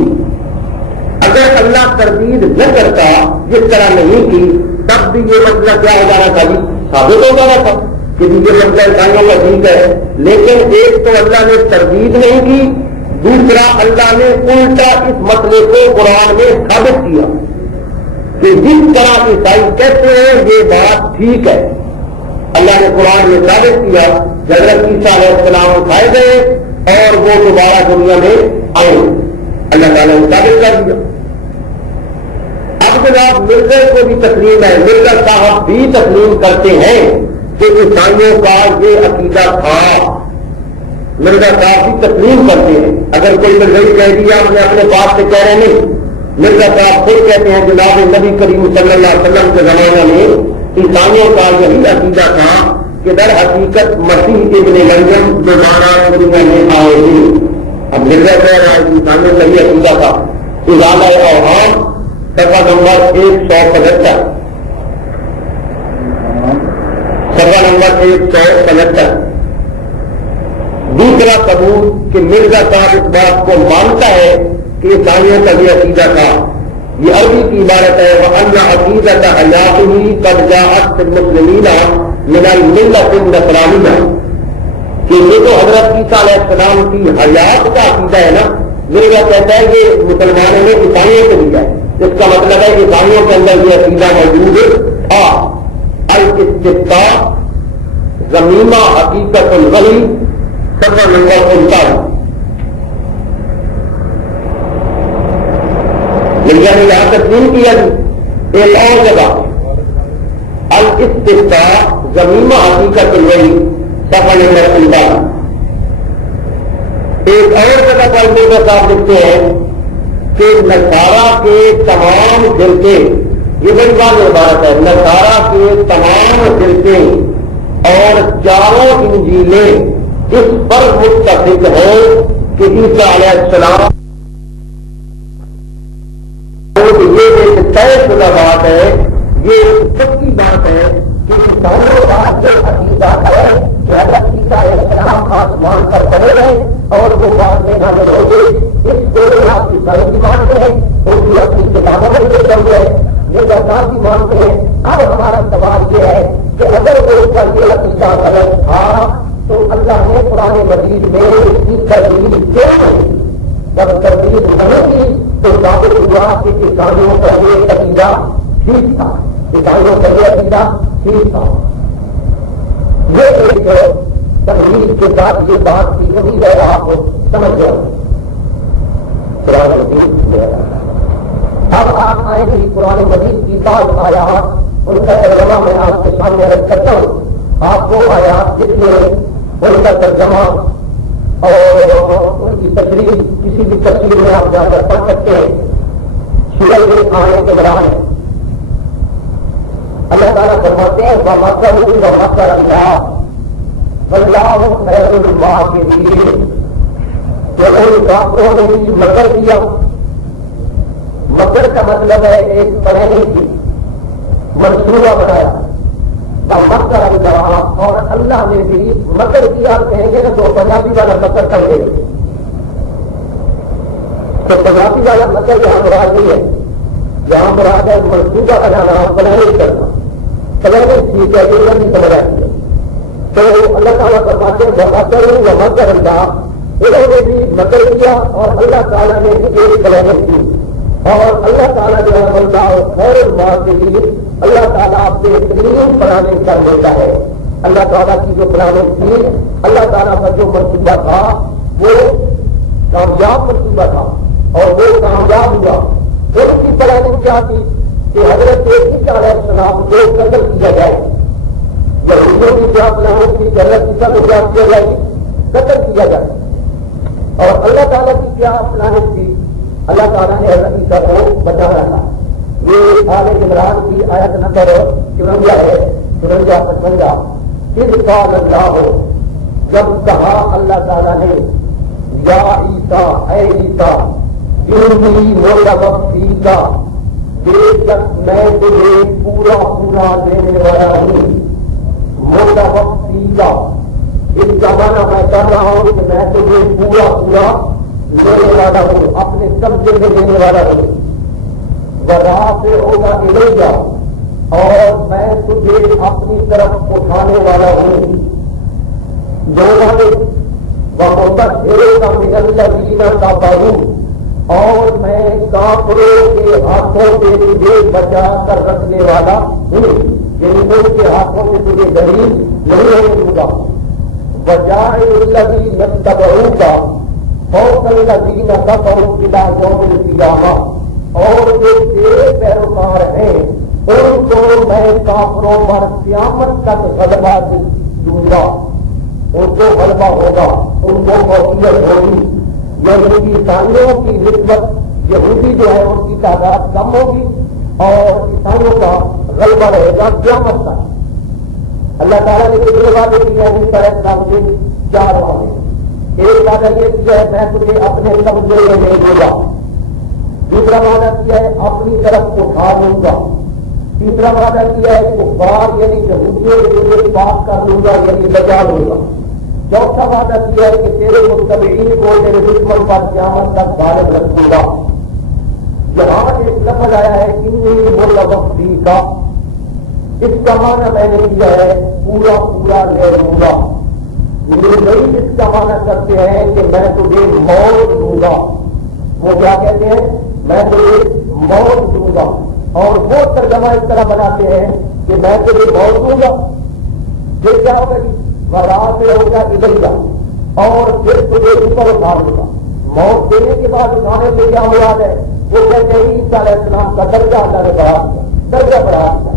اگر اللہ تردید نہ کرتا، جس طرح نہیں کی، تب بھی یہ مسئلہ کیا ہو جانا تھا، ثابت ہو جانا تھا کہ یہ مسئلہ عیسائیوں کا ٹھیک ہے۔ لیکن ایک تو اللہ نے تردید نہیں کی، دوسرا اللہ نے الٹا اس مسئلے کو قرآن میں ثابت کیا کہ جس طرح عیسائی کہتے ہیں یہ بات ٹھیک ہے، اللہ نے قرآن میں ثابت کیا کہ حضرت عیسیٰ علیہ السلام اٹھائے گئے اور وہ دوبارہ دنیا میں آئے، اللہ تعالیٰ نے ثابت کر دیا۔ اب جناب مرزا کو بھی تسلیم ہے، مرزا صاحب بھی تسلیم کرتے ہیں کہ عیسائیوں کا یہ عقیدہ تھا، مرزا صاحب بھی تسلیم کرتے ہیں۔ اگر کوئی مرزائی کہہ دیا ہم نے اپنے بات سے کہہ رہے نہیں، مرزا صاحب خود کہتے ہیں جناب نبی کریم صلی اللہ علیہ وسلم کے زمانے میں عیسائیوں کا یہی عقیدہ تھا کہ در حقیقت مسیح ابن مریم دوبارہ دنیا میں آئے تھے۔ اب مرزا کہہ رہا ہے کہ عیسائیوں کا یہ عقیدہ تھا۔ ازالہ اوہام صفحہ نمبر 175، صفحہ نمبر 175۔ دوسرا ثبوت کہ مرزا صاحب اس بات کو مانتا ہے کہ عیسائیوں کا یہ عقیدہ تھا، یہ عربی کی عبارت ہے وَأَنَّ عَقِيدَةَ حَيَاتِهِ قَدْ جَاءَتْ فِي الْمُسْلِمِينَ مِنَ الْمِلَّةِ النَّصْرَانِيَّةِ، کہ یہ جو حضرت عیسیٰ علیہ السلام کی حیات کا عقیدہ ہے نا، مرزا کہتا ہے یہ مسلمانوں نے عیسائیوں کو دیا ہے، اس کا مطلب ہے عیسائیوں کے اندر یہ عقیدہ موجود تھا۔ الاستفتاء ضمیمہ حقیقت الوحی صفحہ نمبر 39۔ مرزا نے یہاں تسلیم کیا ایک اور جگہ الاستفتاء ضمیمہ حقیقت الوحی صفحہ نمبر 39۔ ایک اور جگہ پر مرزا صاحب لکھتے ہیں کہ نصارہ کے تمام فرقے، یہ بڑی واضح عبارت ہے، نصارہ کے تمام فرقے اور چاروں انجیلیں اس پر متفق ہے کہ عیسیٰ علیہ السلام یہ ایک طے شدہ بات ہے، یہ پکی بات ہے کہ عیسائیوں کا یہ عقیدہ ہے کہ حضرت عیسیٰ علیہ السلام آسمان پر چلے گئے اور وہ بعد میں نازل ہو گئے، اس کو آپ عیسائی بھی مانتے ہیں، ان کی اپنی کتابوں میں لے چل گئے، مرزا صاحب بھی مانتے ہیں۔ اب ہمارا سوال یہ ہے کہ اگر اس کا یہ عقیدہ غلط تھا تو اللہ نے قرآن مجید میں اس کی تردید کیوں نہیں؟ جب تردید نہیں کی تو ثابت ہوا کہ عیسائیوں کا یہ عقیدہ ٹھیک تھا، عیسائیوں کا یہ عقیدہ ٹھیک تھا۔ یہ ایک تردید کے ساتھ یہ بات کی نہیں ہے، آپ سمجھ گئے قرآن مجید۔ اب آپ آئیں گے قرآن مجید کی بعض آیات، ان کا ترجمہ میں آپ کے سامنے رکھ کرتا ہوں۔ آپ کو آیات جس میں ان کا ترجمہ اور ان کی تشریح کسی بھی تفسیر میں آپ جا کر پڑھ سکتے ہیں، سورہ میں آنے کے دوران ہے۔ اللہ تعالیٰ فرماتے ہیں وَمَكَرُوا وَمَكَرَ اللَّهُ وَاللَّهُ خَيْرُ الْمَاكِرِينَ، کہ ان کافروں نے بھی مکر کیا۔ مکر کا مطلب ہے ایک پلاننگ کی، منصوبہ بنایا، مکر اللہ، اور اللہ نے بھی مکر کیا۔ کہیں گے نا تو پنجابی والا مکر کر دے، تو پنجابی والا مکر یہاں مراد نہیں ہے، یہاں مراد ہے منصوبہ بنانا، پلاننگ کرنا۔ پلاننگ ٹھیک ہے، یہ نہیں سمجھ آتی ہے۔ تو اللہ تعالیٰ فرماتے ہیں مکر ومکر اللہ، انہوں نے بھی مکر کیا اور اللہ تعالیٰ نے بھی ایک پلاننگ کی، اور اللہ تعالیٰ جو ہے اللہ خیر الماکرین، اللہ تعالیٰ بہترین پلاننگ کر دیتا ہے۔ اللہ تعالیٰ کی جو پلاننگ تھی، اللہ تعالیٰ کا جو منصوبہ تھا وہ کامیاب منصوبہ تھا اور وہ کامیاب ہوا۔ ان کی پلاننگ کیا تھی کہ حضرت عیسیٰ علیہ السلام کو قتل کیا جائے۔ یہودیوں کی کیا پلاننگ تھی کہ حضرت عیسیٰ کو کیا کیا جائے؟ قتل کیا جائے۔ اور اللہ تعالیٰ کی کیا پلاننگ تھی؟ اللہ تعالیٰ نے حضرت عیسیٰ کو بچا رکھا۔ یہ آل عمران کی آیت نمبر 54 ہے، 54-55۔ اس قال اللہ ہو، جب کہا اللہ تعالیٰ نے یا عیسیٰ، اے عیسیٰ، انی متوفیکا، بے شک میں تجھے پورا پورا دینے والا ہوں۔ متوفیکا، اس کا معنی میں کر رہا ہوں کہ میں تجھے پورا پورا لینے والا ہوں، اپنے قبضے میں لینے والا ہوں۔ وہاں سے ہوگا الیہ، اور میں تجھے اپنی طرف اٹھانے والا ہوں۔ دونوں وَمُطَهِّرُكَ مِنَ الَّذِينَ كَفَرُوا، اور میں کافروں کے ہاتھوں سے تجھے بچا کر رکھنے والا ہوں، یعنی ان کے ہاتھوں سے تجھے دلیل نہیں ہونے دوں گا۔ وَجَاعِلُ الَّذِينَ اتَّبَعُوكَ فَوْقَ الَّذِينَ كَفَرُوا إِلَىٰ يَوْمِ الْقِيَامَةِ، اور جو تیرے پیروکار ہیں ان کو میں کافروں پر قیامت تک غلبہ دوں گا، ان کو غلبہ ہوگا، ان کو فوقیت ہوگی۔ یعنی عیسائیوں کی نسبت یہودی جو ہے ان کی تعداد کم ہوگی اور عیسائیوں کا غلبہ رہے گا قیامت تک۔ اللہ تعالیٰ نے کتنے وعدے کیے ہیں؟ عیسیٰ علیہ السلام کے 4 وعدے۔ ایک وعدہ یہ کیا ہے میں تجھے اپنے قبضے میں لے لوں گا، دوسرا وعدہ کیا ہے اپنی طرف اٹھا لوں گا، تیسرا وعدہ کیا ہے کفار یعنی یہودیوں کے لیے پاک کر لوں گا یعنی بچا لوں گا، چوتھا وعدہ کیا ہے کہ تیرے متبعین کو تیرے دشمن پر قیامت تک غالب رکھوں گا۔ یہاں ایک لفظ آیا ہے انی متوفی کا، اس کا معنی میں نے کیا ہے پورا پورا لے لوں گا۔ نہیں اس کا معنی کرتے ہیں کہ میں تجھے موت دوں گا، وہ کیا کہتے ہیں میں تجھے موت دوں گا، اور وہ ترجمہ اس طرح بناتے ہیں کہ میں تجھے موت دوں گا، پھر کیا ہوگا جی رات ہوگا ادھر کا، اور پھر تجھے اوپر اٹھا لوں گا۔ موت دینے کے بعد اٹھانے سے کیا مراد ہے؟ وہ کہتے ہیں عیسیٰ علیہ السلام کا درجہ اللہ نے بڑھا دیا، درجہ بڑھا دیا۔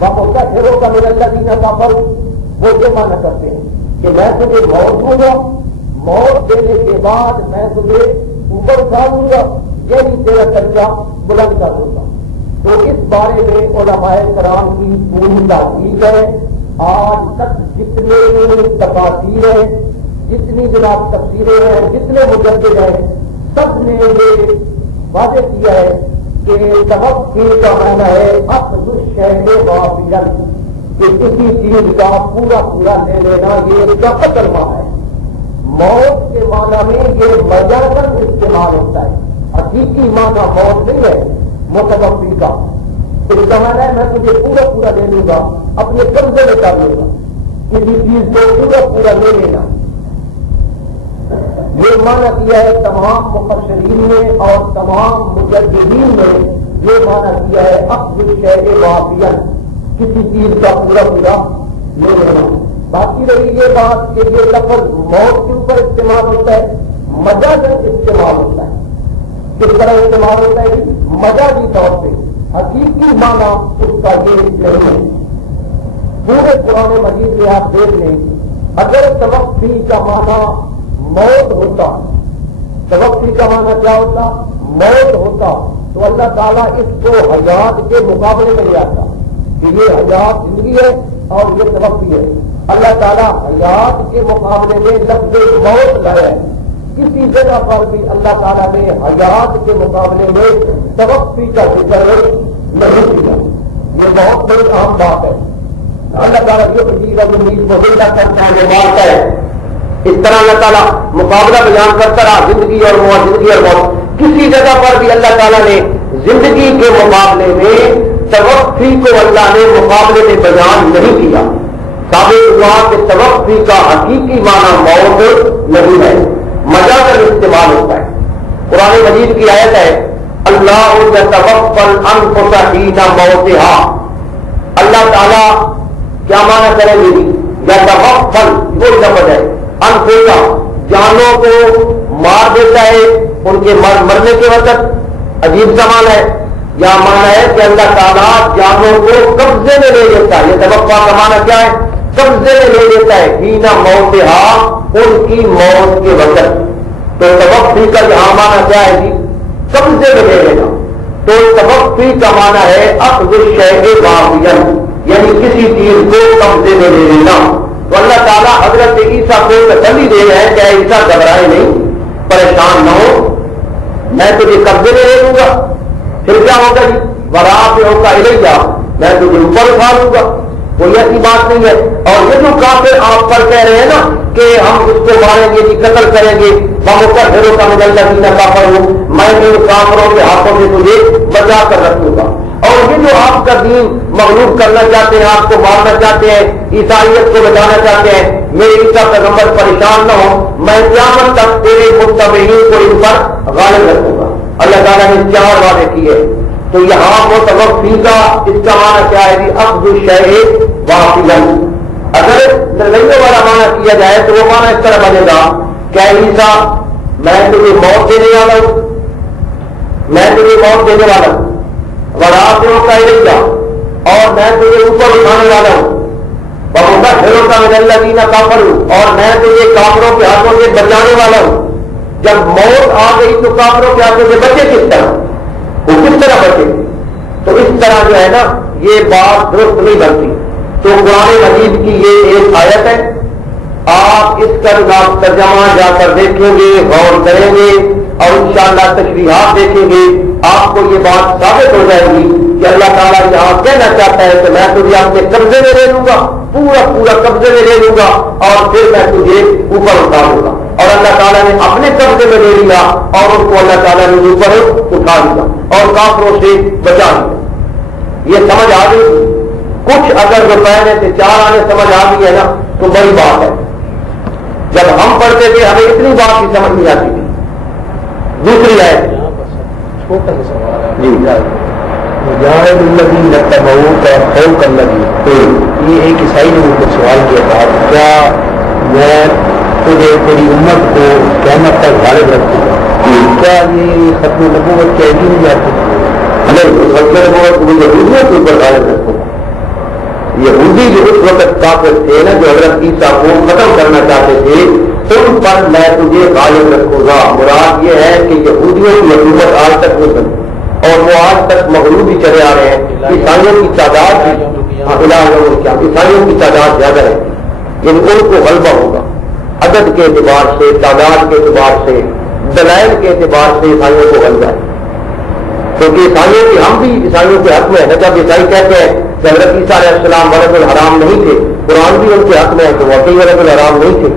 باقا پھروں کا میرا اللہ دینا پاپا وہ یہ مانا کرتے ہیں کہ میں تجھے موت دوں گا، موت دینے کے بعد میں تجھے اوپر اٹھا لوں گا، یعنی تیرا درجہ بلند کر دوں گا۔ تو اس بارے میں علماء کرام کی پوری تحقیق ہے۔ آج تک جتنے تفاسیر ہیں، جتنی جناب تفسیریں ہیں، جتنے مجدد ہیں، سب نے یہ واضح کیا ہے کہ توقع کا معنی ہے اخذ الشیء غافلا، کہ کسی چیز کا پورا پورا لے لینا، یہ اس کا کلمہ ہے۔ موت کے معنی میں یہ مجازاً استعمال ہوتا ہے، حقیقی معنی موت نہیں ہے متوفی کا۔ اس کا معنی ہے میں تجھے پورا پورا لے لوں گا، اپنے قبضے میں کر لوں گا، کسی چیز کو پورا پورا لے لینا۔ یہ معنی کیا ہے تمام مفسرین نے اور تمام مجددین نے یہ معنی کیا ہے اخذ الشیء غافلا، کسی چیز کا پورا پورا لے لینا۔ باقی رہی یہ بات کہ یہ لفظ موت کے اوپر استعمال ہوتا ہے، مجازاً استعمال ہوتا ہے۔ کس طرح استعمال ہوتا ہے؟ مجازی طور پہ، حقیقی معنی اس کا یہ نہیں ہے۔ پورے قرآن مجید میں آپ دیکھ لیں، اگر توقع کا معنی موت ہوتا، توقع کا معنی کیا ہوتا؟ موت ہوتا، تو اللہ تعالیٰ اس کو حیات کے مقابلے میں لے آتا کہ یہ حیات زندگی ہے اور یہ توقع ہے۔ اللہ تعالیٰ حیات کے مقابلے میں لفظ موت لائے، کسی جگہ پر بھی اللہ تعالیٰ نے حیات کے مقابلے میں توقع کا ذکر نہیں کیا۔ یہ بہت بڑی اہم بات ہے۔ اللہ تعالیٰ جو کسی امید کو زندہ کرتا ہے وہ مارتا ہے، اس طرح اللہ تعالیٰ مقابلہ بیان کرتا رہا زندگی اور موت، زندگی اور موت۔ کسی جگہ پر بھی اللہ تعالیٰ نے زندگی کے مقابلے میں توقع کو اللہ نے مقابلے میں بیان نہیں کیا۔ ثابت ہوا کہ توقع کا حقیقی معنی موت نہیں ہے، مجازاً استعمال ہوتا ہے۔ قرآن مجید کی آیت ہے اللہ یتوفی الانفس حین موتہا، اللہ تعالیٰ کیا معنی کریں گے؟ یتوفی وہ لفظ ہے انفسا، جانوں کو مار دیتا ہے ان کے مرنے کے وقت، عجیب سا معنی ہے۔ یا معنی ہے کہ اللہ تعالیٰ جانوں کو قبضے میں لے لیتا ہے۔ یہ توقع کا معنی کیا ہے؟ قبضے میں لے لیتا ہے، حین موتہا ان کی موت کے وقت۔ تو توقع کا یہاں معنی کیا ہے جی؟ قبضے میں لے لینا۔ تو توقع کا معنی ہے اخذ الشیء غافلا، یعنی کسی چیز کو قبضے میں لے لینا۔ تو اللہ تعالیٰ حضرت عیسیٰ کو تسلی دے رہے ہیں کہ عیسیٰ گھبرائے نہیں، پریشان نہ ہو، میں تجھے قبضے میں لے لوں گا۔ پھر کیا ہوگا جی؟ ورافعک الیہ، میں تجھے اوپر اٹھا لوں گا۔ کوئی ایسی بات نہیں ہے۔ اور یہ جو کافر آپ پر کہہ رہے ہیں نا کہ ہم اس کو ماریں گے جی، قتل کریں گے، وَمُطَهِّرُكَ مِنَ الَّذِينَ كَفَرُوا، میں ان کافروں کے ہاتھوں سے تجھے بچا کر رکھوں گا۔ اور یہ جو آپ کا دین مغلوب کرنا چاہتے ہیں، آپ کو مارنا چاہتے ہیں، عیسائیت کو بچانا چاہتے ہیں، میرے عیسیٰ پیغمبر پریشان نہ ہو، میں قیامت تک تیرے متبعین کو ان پر غالب رکھوں گا۔ اللہ تعالیٰ نے 4 وعدے کیے۔ تو یہاں متوفی کا اس کا معنی کیا ہے؟ اخذ الشیء واقعا۔ اگر ترغیب والا معنی کیا جائے تو وہ معنی اس طرح بنے گا کہ عیسیٰ میں تجھے موت دینے والا ہوں، میں تجھے موت دینے والا ہوں، ورافعوں کا علیہ، اور میں تجھے اوپر اٹھانے والا ہوں، ومطہروں کا من الذین کفروا، اور میں تجھے کافروں کے ہاتھوں سے بچانے والا ہوں۔ جب موت آ گئی تو کافروں کے ہاتھوں سے بچے کس طرح؟ وہ کس طرح بچے؟ تو اس طرح جو ہے نا یہ بات درست نہیں بنتی۔ تو قرآن مجید کی یہ ایک آیت ہے، آپ اس کا ترجمہ جا کر دیکھیں گے، غور کریں گے اور انشاءاللہ تشریحات دیکھیں گے، آپ کو یہ بات ثابت ہو جائے گی کہ اللہ تعالیٰ یہاں کہنا چاہتا ہے کہ میں تجھے اپنے قبضے میں لے لوں گا، پورا قبضے میں لے لوں گا، اور پھر میں تجھے اوپر اٹھا لوں گا۔ اور اللہ تعالیٰ نے اپنے قبضے میں لے لیا اور ان کو اللہ تعالیٰ نے اوپر اٹھا لیا اور کافروں سے بچا لیا۔ یہ سمجھ آ گئی؟ کچھ اگر دوپہر سے 4 آنے سمجھ آ گئی ہے نا تو بڑی بات ہے۔ جب ہم پڑھتے تھے ہمیں اتنی بات کی سمجھ نہیں آتی تھی۔ دوسری ہے یہ ایک عیسائی نے مجھ کو سوال کیا تھا، کیا میں تجھے تیری امت کو قیامت تک غالب رکھوں گا؟ کیا یہ ختم نبوت کے عین جاتی ہے؟ نہیں، ختم نبوت کو یہودیوں کے اوپر غالب رکھوں گا۔ یہودی جو اس وقت کافر تھے نا، جو حضرت عیسیٰ کو ختم کرنا چاہتے تھے، ان پر میں تجھے غالب رکھوں گا۔ مراد یہ ہے کہ یہودیوں کی حکومت آج تک نہیں بنی اور وہ آج تک مغلوب ہی چلے آ رہے ہیں۔ عیسائیوں کی تعداد عیسائیوں کی تعداد زیادہ ہے، یعنی ان کو غلبہ ہوگا عدد کے اعتبار سے، تعداد کے اعتبار سے، دلائل کے اعتبار سے عیسائیوں کو غلبہ ہے۔ کیونکہ عیسائیوں کی ہم بھی عیسائیوں کے حق میں ہے۔ جب عیسائی کہتے ہیں کہ حضرت عیسیٰ علیہ السلام ولد الحرام نہیں تھے، قرآن بھی ان کے حق میں ہے کہ واقعی ولد الحرام نہیں تھے۔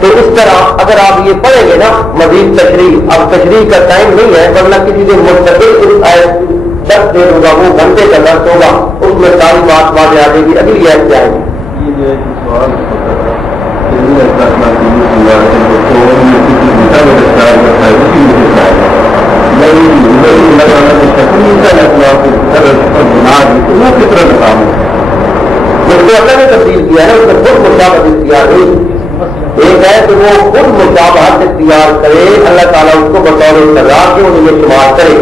تو اس طرح اگر آپ یہ پڑھیں گے نا مزید تشریح، اب تشریح کا ٹائم نہیں ہے، ورنہ کسی دن مستقل درس دے دوں گا، وہ گھنٹے کا درس ہوگا، اس میں ساری بات واضح آ جائے گی، اگلی ایپ جائے گی۔ جس کو اللہ نے تبدیل کیا ہے اس نے خود مشابہت اختیار ہوئی۔ ایک ہے کہ وہ خود مشابہت اختیار کرے، اللہ تعالیٰ اس کو بطور سزا کے انہیں یہ شمار کرے۔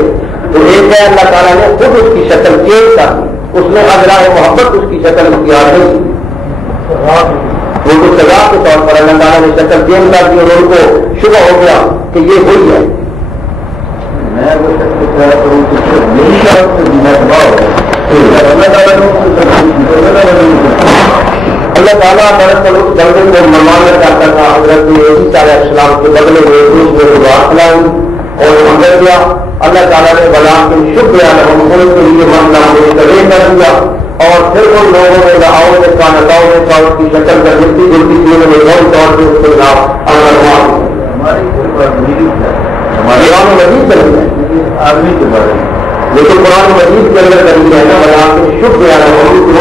تو ایک ہے اللہ تعالیٰ نے خود اس کی شکل چینج کر دی، اس نے اجراء محبت اس کی شکل اختیار نہیں کی، وہ تو سزا کے طور پر اللہ تعالیٰ نے شکل چینج کر دی اور ان کو شبہ ہو گیا کہ یہ ہوئی ہے۔ اللہ تعالیٰ دراصل اس بندے کو منوانا چاہتا تھا، حضرت عیسیٰ علیہ السلام کے بدلے میں روس میں دعا کھلائی اور اندر گیا۔ اللہ تعالیٰ نے بلا کے شکر ان کے لیے معاملہ کرے کر دیا، اور پھر ان لوگوں نے لاؤ نے کا نتاؤ نے کا اس کی شکل کر جلدی جلدی کی انہوں نے غور طور سے اس کے خلاف ہمارے قرآن مجید چل رہا ہے آدمی کے بارے میں، لیکن قرآن مجید کے اندر کری ہے نا بلا کے شکر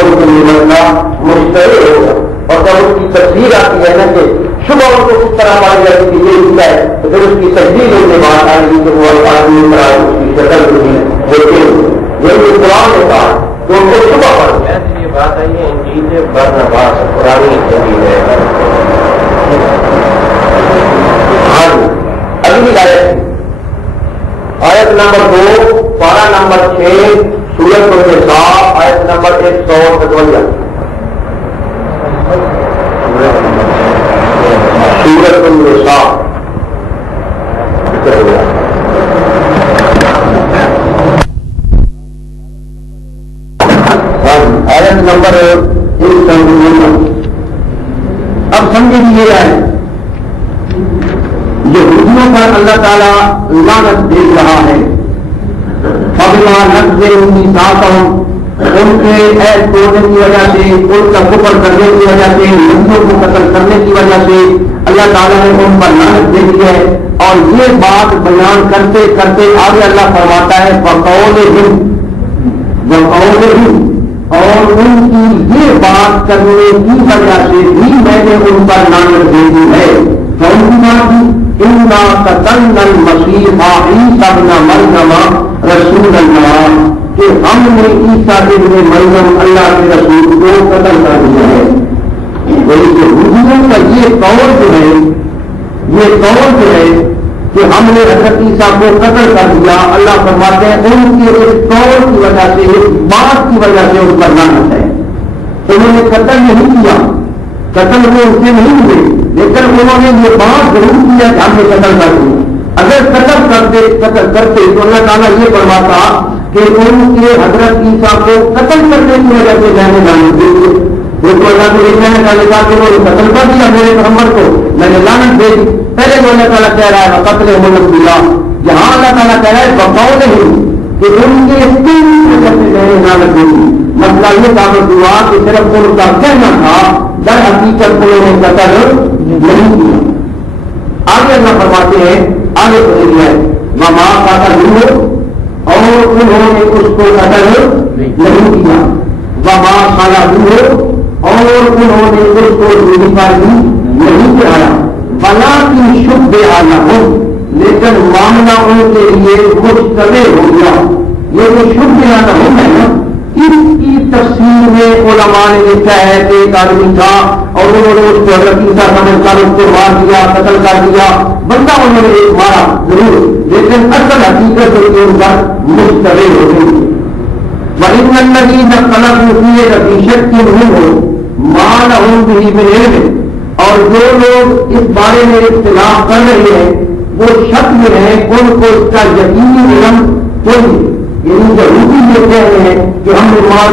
ان کے لیے مسئلہ مشترک ہوگا، اور جب اس کی تفسیر آتی ہے نا کہ شبہ ان کو کس طرح پائی جاتی کہ یہ ہوتا ہے، تو پھر اس کی تجدید ان کے بات آئے گی کہ وہ آدمی پر اس کی شکل ہوئی ہے، لیکن یہ قرآن نے کہا تو ان کو شبہ پڑ گیا۔ یہ بات آئی ہے انجیل برنباس پرانی انجیل ہے۔ ہاں جی، اگلی آیت نمبر 2 پارہ نمبر 6 سورۃ النساء آیت نمبر 157۔ سورۃ النساء آیت نمبر 157۔ اب سمجھے یہ ہے یہودیوں پر اللہ تعالیٰ لعنت بھیج رہا ہے، فبما نقضهم میثاقهم، ان کے عہد توڑنے کی وجہ سے، ان کا کفر کرنے کی وجہ سے، نبیوں کو قتل کرنے کی وجہ سے اللہ تعالیٰ نے ان پر لعنت بھیجی ہے۔ اور یہ بات بیان کرتے کرتے آگے اللہ فرماتا ہے بقولہم، وقولہم، اور ان کی یہ بات کرنے کی وجہ سے بھی میں نے ان پر لعنت بھیجی ہے. کون سی بات کی؟ انا قتلنا المسیح عیسی ابن مریم رسول اللہ، کہ ہم نے عیسیٰ ابن مریم اللہ کے رسول کو قتل کر دیا ہے. یہودیوں کا یہ قول جو ہے کہ ہم نے حضرت عیسیٰ کو قتل کر دیا، اللہ فرماتے ہیں ان کے اس قول کی وجہ سے، اس بات کی وجہ سے ان پر لعنت ہے. انہوں نے قتل نہیں کیا، قتل وہ ان سے نہیں ہوئے، لیکن انہوں نے یہ بات ضرور کیا کہ ہم نے قتل کر دیا. اگر قتل کرتے تو اللہ تعالیٰ یہ فرماتا کہ ان کے حضرت عیسیٰ کو قتل کرنے کی وجہ سے میں نے لعنت دی. دیکھو اللہ کو یہ کہنے کا لکھا کہ انہوں نے قتل کر دیا میرے محمد کو، میں نے لعنت دے دی. پہلے وہ اللہ تعالیٰ کہہ رہا ہے قتل محمد اللہ، یہاں اللہ تعالیٰ کہہ رہا ہے بقولہم، کہ ان کے تین وجہ سے میں نے لعنت دے دی. مسئلہ یہ ثابت ہوا کہ صرف ان کا کہنا تھا، در حقیقت انہوں نے قتل نہیں کیا. آگے اللہ فرماتے ہیں، آگے پڑھ لیا ہے وما قتلوہ، اور انہوں نے اس کو قتل نہیں کیا. وما صلبوہ، اور انہوں نے اس کو زندہ پر نہیں چڑھایا. ولکن شبہ لہم، لیکن معاملہ ان کے لیے مشتبہ ہو گیا. یہ جو شبہ لہم ہے نا، اس کی تفسیر میں علماء نے لکھا ہے کہ ایک آدمی تھا اور انہوں نے اس کو حضرت عیسیٰ سمجھ کر اس کو مار دیا، قتل کر دیا. بندہ انہوں نے ایک مارا ضرور، لیکن اصل حقیقت ان پر مشتبہ ہو گئی. وَإِنَّ الَّذِينَ اخْتَلَفُوا فِيهِ لَفِي شَكٍّ مِّنْهُ مَا لَهُم بِهِ مِنْ عِلْمٍ، اور جو لوگ اس بارے میں اختلاف کر رہے ہیں وہ شک میں ہیں، ان کو اس کا یقینی علم کوئی نہیں. یعنی یہودی یہ کہہ رہے ہیں کہ ہم نے مار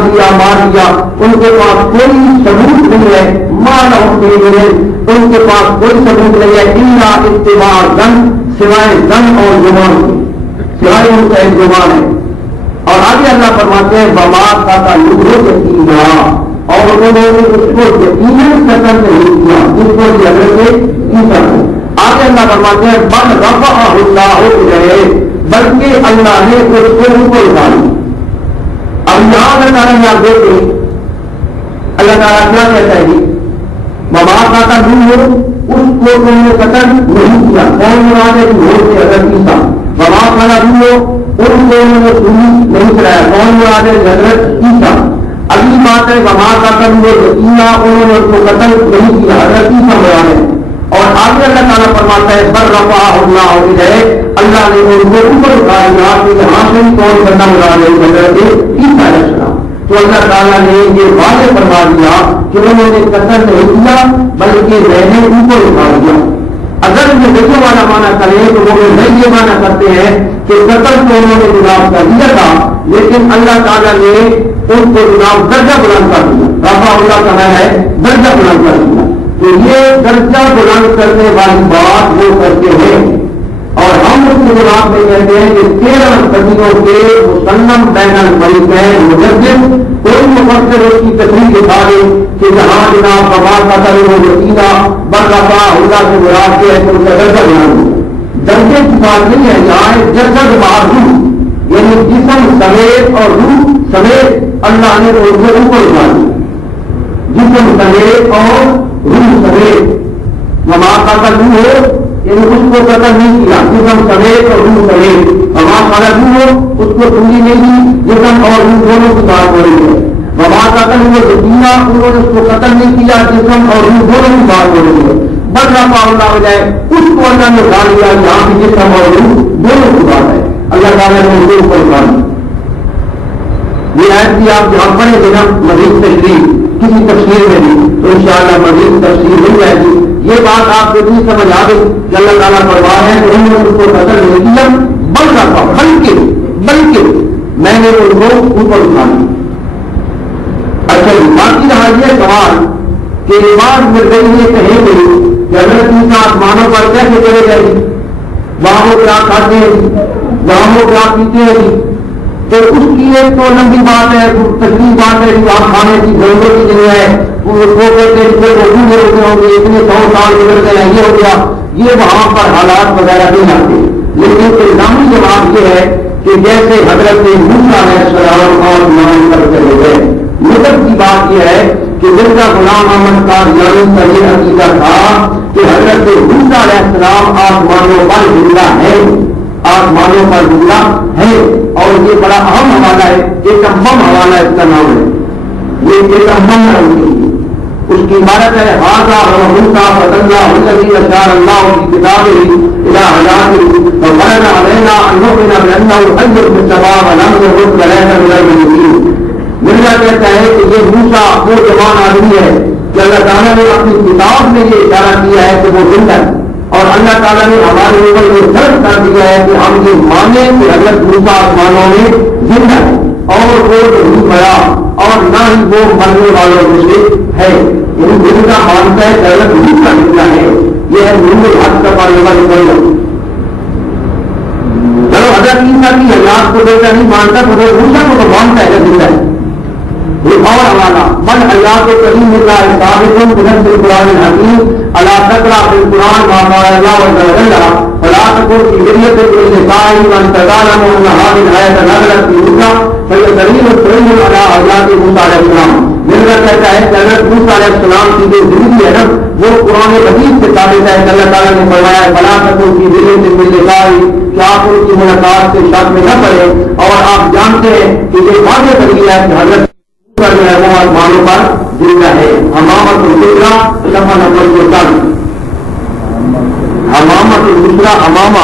دیا، ان کے پاس کوئی ثبوت نہیں ہے. مَا لَهُم بِهِ مِنْ عِلْمٍ، ان کے پاس کوئی ثبوت نہیں ہے، اِلَّا اتِّبَاعَ الظَّنِّ، سوائے ظن اور گمان کے، سوائے ان کا ایک گمان ہے. اور آگے اللہ فرماتے ہیں وما قتلوہ یقینا، اور انہوں نے اس کو یقیناً قتل نہیں کیا، جس کو حضرت عیسیٰ کو. آگے اللہ فرماتے ہیں بل رفعہ اللہ الیہ، بلکہ اللہ نے اس کو اوپر اٹھا لیا. اب یہاں اللہ تعالیٰ آپ دیکھیں اللہ تعالیٰ کیا کہتا ہے جی وما قتلوہ، اس کو تم نے قتل نہیں کیا. کون مراد ہے کہ حضرت عیسیٰ. وما قتلوہ، ان کو انہوں نے سنی نہیں چلایا. کون مراد ہے؟ حضرت عیسیٰ. اگلی بات ہے وما قتلوہ یقینا، انہوں نے اس کو قتل نہیں کیا، حضرت عیسیٰ مراد ہے. اور آگے اللہ تعالیٰ فرماتا ہے بل رفعہ اللہ الیہ، اللہ نے ان کو اوپر اٹھا لیا. کہ یہاں سے کون کرنا مراد ہے؟ حضرت عیسیٰ علیہ السلام. تو اللہ تعالیٰ نے یہ واضح فرما دیا کہ انہوں نے قتل نہیں کیا بلکہ میں نے اوپر اٹھا دیا. اگر یہ دیکھنے والا مانا کریں تو وہ نہیں یہ مانا کرتے ہیں کہ قتل کو انہوں نے جناب کر دیا تھا، لیکن اللہ تعالیٰ نے ان کو جناب درجہ بلند کر دیا. رفع اللہ کا ہے درجہ بلند کر دیا. تو یہ درجہ بلند کرنے والی بات وہ کرتے ہیں، اور ہم اس کے جواب میں کہتے ہیں کہ 13 صدیوں کے مسلم بین الفریقین مجدد کوئی مفسر اس کی تصریح دکھا دے کہ جہاں جناب وما قتلوہ یقینا بل رفعہ اللہ سے مراد کے ہے تو اس کا درجہ بلند. درجے کی بات نہیں ہے، یہاں جسد معروف، یعنی جسم سمیت اور روح سمیت اللہ نے ان کو اوپر اٹھا دیا. جسم سمیت اور روح سمیت. وما قتلوہ یعنی اس کو قتل نہیں کیا، جسم سمیت اور روح سمیت. وما قتلوہ اس کو سنی نہیں دی، جسم اور روح دونوں کی بات ہو رہی ہے. وما قتلوہ یقینا، انہوں نے اس کو قتل نہیں کیا، جسم اور روح دونوں کی بات ہو رہی ہے. بل رفعہ اللہ ہو جائے، اس کو اللہ نے اٹھا لیا. یہاں بھی جسم اور روح دونوں کی بات ہے، اللہ تعالیٰ نے ان کو اوپر اٹھا لیا. یہ آیت بھی آپ جہاں پڑھیں گے نا مزید تشریح کسی تفسیر میں بھی تو انشاءاللہ مزید تفسیر مل جائے گی. یہ بات آپ کو نہیں سمجھ آ گئی کہ اللہ تعالیٰ فرما ہے کہ انہوں نے اس کو قتل نہیں کیا بلکہ میں نے ان کو اوپر اٹھا لیا. اچھا باقی رہا یہ سوال کہ بات مل گئی یہ کہیں گے کہ حضرت عیسیٰ آسمانوں پر کیسے چلے گئے، وہاں وہ کیا کھاتے ہیں، وہاں وہ کیا پیتے ہیں. تو اس کی ایک تو لمبی بات ہے، تشریح بات ہے کہ وہاں کھانے کی ضرورت ہی نہیں ہے. وہ کہتے ہیں کہ وہ ڈوبے ہوتے ہوں گے، اتنے 100 سال گزرتے ہیں، یہ ہو گیا. یہ وہاں پر حالات وغیرہ نہیں آتے. لیکن الزامی جواب یہ ہے کہ جیسے حضرت موسیٰ علیہ السلام آسمان پر چلے گئے. مطلب کی بات یہ ہے کہ جن کا غلام احمد قادیانی کا یہ عقیدہ تھا کہ حضرت موسیٰ علیہ السلام آسمانوں پر زندہ ہے، آسمانوں پر زندہ ہے. اور یہ بڑا اہم حوالہ ہے، ایک اہم حوالہ اس کا نام ہے، یہ ایک اہم ہے اس کی عبارت ہے حاضہ موسیٰ فضل اللہ الذی اشار اللہ کی کتابہ الی حیاتہ وقال علینا ان نؤمن بانہ حی فی السماء ولم یمت لنا من المسلمین. مرزا کہتا ہے کہ یہ موسیٰ وہ جوان آدمی ہے کہ اللہ تعالیٰ نے اپنی کتاب میں یہ اشارہ کیا ہے کہ وہ زندہ ہے، اور اللہ تعالیٰ نے ہمارے اوپر یہ فرض کر دیا ہے کہ ہم یہ مانیں کہ حضرت موسیٰ آسمانوں میں زندہ ہے، اور وہ نہیں مرا اور نہ ہی وہ مرنے والوں میں سے ہے. ان دن کا مانتا ہے کہ حضرت موسیٰ زندہ ہے. یہ ہے نور الحق کا پڑھنے والی کوئی. چلو حضرت عیسیٰ کی حیات کو بیٹا نہیں مانتا تو حضرت موسیٰ کو تو مانتا ہے کہ زندہ ہے. ایک اور حوالہ من حیات کریم اللہ ثابت بنفس القرآن الحکیم الا تقرأ فی القرآن ما قال اللہ عز وجل فلا تکن فی مریۃ من لقاء من تعلم ان هذه الآیۃ نزلت فی موسیٰ فهي دلیل صریح علی حیات موسیٰ علیہ السلام. میرا کہتا ہے کہ حضرت موسیٰ علیہ السلام کی جو زندگی ہے نا وہ قرآن مجید سے ثابت ہے کہ اللہ تعالیٰ نے فرمایا فلا تکن فی مریۃ من لقاء کہ آپ ان کی ملاقات سے شک میں نہ پڑے. اور آپ جانتے ہیں کہ یہ واضح دلیل ہے کہ حضرت جو ہے وہ آسمانوں پر زندہ ہے. حمامت البشرا صفحہ نمبر 47. حمامت البشرا حمامہ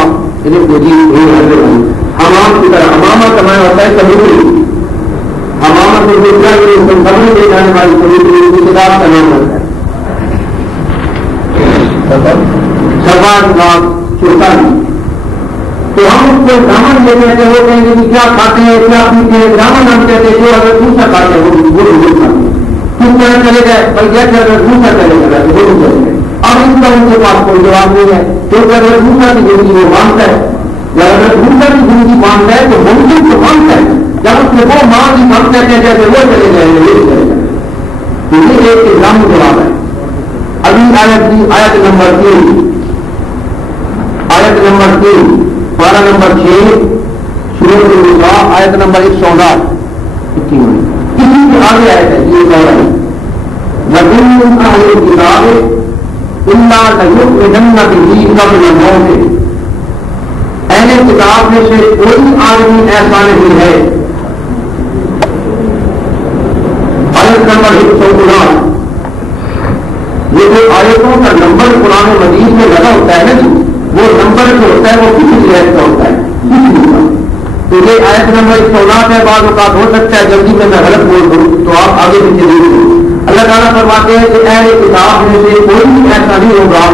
حمام کی طرح حمامہ کا معنی ہوتا ہے کبوتری. حمامت البشرا یہ سمجھنے دے جانے والی کبوتری کی کتاب کا نام ہوتا ہے. صفحہ نمبر 44. تو ہم اس کو برامن دیتے ہیں، وہ کہیں گے کہ کیا کھاتے ہیں کیا پیتے ہیں. برامن ہم کہتے ہیں جو اگر دوسرا کھاتے ہیں وہ ضرور کھاتے ہیں. کس طرح چلے گئے بھائی جیسے اگر دوسرا چلے گا تو ضرور چلے گئے. اب اس کا ان کے پاس کوئی جواب نہیں ہے کیونکہ اگر دوسرا کی زندگی وہ مانتا ہے یا اگر دوسرا کی زندگی مانتا ہے تو ممکن تو مانتا ہے. جب اس میں وہ ماں کی ہم کہتے ہیں جیسے وہ چلے جائیں گے یہ چلے جائیں گے. یہ ایک الزام جواب ہے. ابھی آیت نمبر 3 آیت نمبر 3 پارہ نمبر 6 سورۃ النساء آیت نمبر 159. کسی کے آگے آیت ہے یہ کہہ رہے ہیں وَإِنَّ أَهْلَ الْكِتَابِ إِلَّا لَيُؤْمِنَنَّ بِهِ قَبْلَ مَوْتِهِ. اہل کتاب میں سے کوئی آدمی ایسا نہیں ہے. آیت نمبر 159. یہ جو آیتوں کا نمبر قرآن مجید میں لگا ہوتا ہے نا جی وہ نمبر جو ہوتا ہے وہ کسی آیت کا ہوتا ہے کسی کا. تو یہ آیت نمبر 159 ہے. بعض اوقات ہو سکتا ہے جلدی میں غلط بول دوں تو آپ آگے پیچھے دیکھ لیں. اللہ تعالیٰ فرماتے ہیں کہ اہل کتاب میں سے کوئی بھی ایسا نہیں ہوگا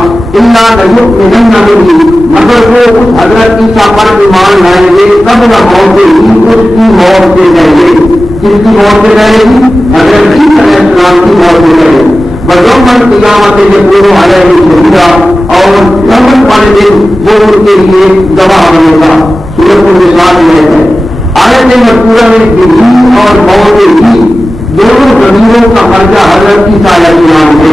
الا لیؤمنن بہ مگر وہ اس حضرت عیسیٰ پر ایمان لائیں گے قبل موت ہی اس کی موت سے پہلے. کس کی موت سے پہلے گی؟ حضرت عیسیٰ علیہ السلام کی موت سے پہلے. یوم القیامت یکون علیہ شہیدا اور قیامت والے دن وہ ان کے لیے گواہ بنے گا. سورۃ النساء میں ہے آیت مذکورہ میں بھی اور موت بھی دونوں ضمیروں کا مرجع حضرت عیسیٰ علیہ السلام ہے.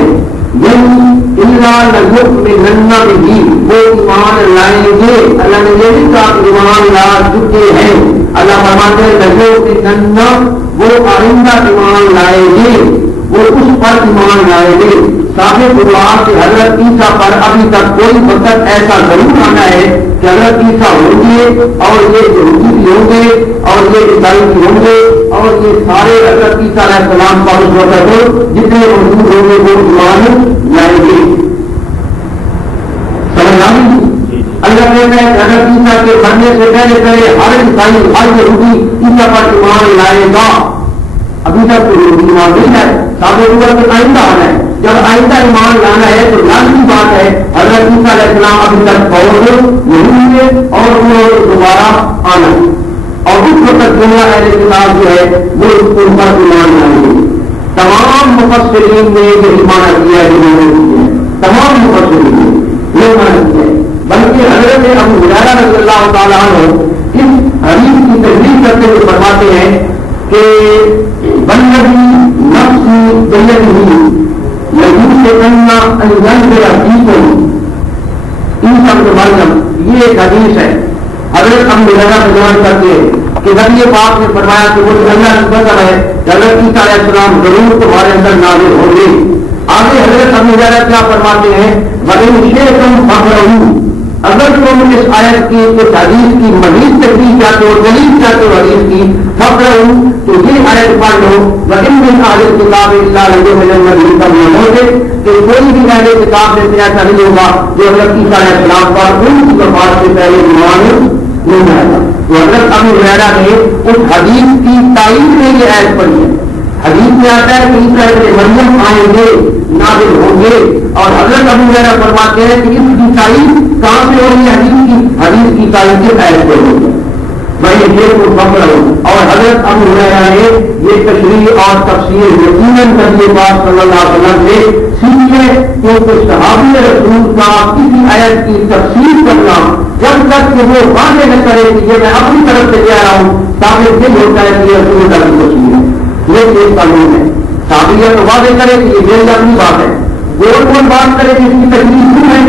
یعنی الا لیؤمنن بہ وہ ایمان لائیں گے. اللہ نے یہ بھی کہا ایمان لا چکے ہیں. اللہ فرماتے ہیں لیؤمنن وہ آئندہ ایمان لائیں گے وہ اس پر ایمان لائے گے. ثابت ہوا کہ حضرت عیسیٰ پر ابھی تک کوئی وقت ایسا ضرور آنا ہے کہ حضرت عیسیٰ ہوں گے اور یہ یہودی بھی ہوں گے اور یہ عیسائی بھی ہوں گے اور یہ سارے حضرت عیسیٰ علیہ السلام پر اس وقت جتنے موجود ہوں گے وہ ایمان لائیں گے. سمجھ آ گئی؟ اللہ کہتا ہے کہ حضرت عیسیٰ کے مرنے سے پہلے پہلے ہر عیسائی ہر یہودی عیسیٰ پر ایمان لائے گا. ابھی تک تو ایمان نہیں ہے. ثابت ہوا کہ آئندہ آنا ہے. جب آئندہ ایمان لانا ہے تو لازمی بات ہے حضرت عیسیٰ علیہ السلام ابھی تک فوت نہیں ہوئے اور انہوں نے دوبارہ آنا ہے. اور اس وقت دنیا اہل کتاب جو ہے وہ ان پر ایمان لائیں گے. تمام مفسرین نے یہ مانا کیا ہے جنہوں نے کیا ہے. تمام مفسرین نے یہ مانا کیا ہے. بلکہ حضرت ابو ہریرہ رضی اللہ تعالیٰ عنہ اس حدیث کی تجدید کرتے ہوئے فرماتے ہیں کہ والذی نفسی بیدہ لَيُوشِكَنَّ أَن يَنزِلَ فِيكُمْ عیسیٰ ابن مریم. یہ ایک حدیث ہے. حضرت ابو وغیرہ بیان کرتے ہیں کہ نبی پاک نے فرمایا کہ مجھے اللہ کی قسم ہے کہ حضرت عیسیٰ علیہ السلام ضرور تمہارے اندر نازل ہوں گے. آگے حضرت ابو ہریرہ کیا فرماتے ہیں؟ وَإِن شِئْتُمْ فَاقْرَؤُوا، اگر تم اس آیت کی اس حدیث کی مزید تشریح چاہتے ہو، دلیل چاہتے ہو حدیث کی، فَاقْرَؤُوا تو یہ آیت پڑھ لو. وَإِن مِّنْ أَهْلِ الْكِتَابِ إِلَّا لَيُؤْمِنَنَّ بِهِ قَبْلَ، کہ کوئی بھی اہل کتاب میں سے ایسا نہیں ہوگا جو حضرت عیسیٰ علیہ السلام پر ان کی وفات سے پہلے ایمان نہیں آئے گا. تو حضرت ابو ہریرہ نے اس حدیث کی تائید میں یہ آیت پڑھی ہے. حدیث میں آتا ہے کہ عیسیٰ ابن مریم آئیں گے، نازل ہوں گے، اور حضرت ابو ہریرہ فرماتے ہیں کہ اس کی تائید کہاں سے ہو رہی ہے؟ حدیث کی تائید سے آیت سے ہو رہی ہے. میں یہ کو فخر ہوں. اور حضرت ابو ہریرہ نے یہ تشریح اور تفسیر یقیناً نبی پاک صلی اللہ علیہ وسلم سے سیکھے، کیونکہ صحابی رسول کا کسی آیت کی تفسیر کرنا جب تک کہ وہ واضح نہ کرے کہ یہ میں اپنی طرف سے کہہ رہا ہوں، تاکہ یہ ہوتا ہے کہ رسول اللہ کی تفسیر ہے. یہ ایک قانون ہے. صحابیہ تو واضح کرے کہ یہ میری اپنی بات ہے، گول گول بات کرے کہ اس کی تکلیف کیوں ہے،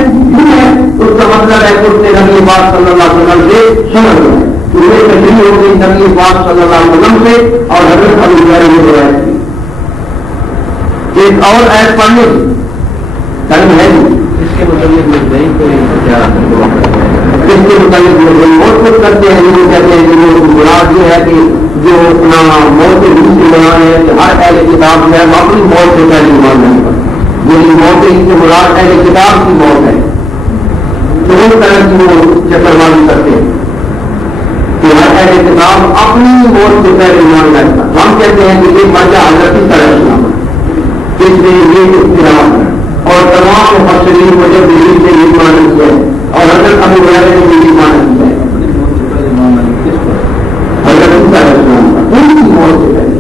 اس کا مطلب ہے کہ اس نے نبی پاک صلی اللہ علیہ وسلم سے سمجھ لیا. تو یہ تشریح ہو گئی نبی پاک صلی اللہ علیہ وسلم سے اور حضرت ابو ہریرہ نے روایت کی. ایک اور آیت پڑھنے ٹائم ہے اس کے متعلق نہیں کوئی اس کے متعلق بہت کچھ کرتے ہیں. جو کہتے ہیں کہ مراد یہ ہے کہ جو اپنا موت سے دوسری مراد ہے کہ ہر اہل کتاب جو ہے وہ اپنی موت سے پہلے ایمان نہیں کرتا. یہ موت سے مراد اہل کتاب کی موت ہے. تو اس طرح کی وہ چکرمانی کرتے ہیں کہ ہر اہل کتاب اپنی موت سے پہلے ایمان نہیں کرتا. ہم کہتے ہیں کہ یہ مرجع حضرت کی طرح سنا اس لیے یہ اختلاف ہے. اور تمام مفسرین کو جب دلیل سے یہ مانا کیا ہے اور حضرت ابو ہریرہ نے یہ مانا کیا ہے حضرت عیسیٰ علیہ السلام کا ان کی موت سے پہلے.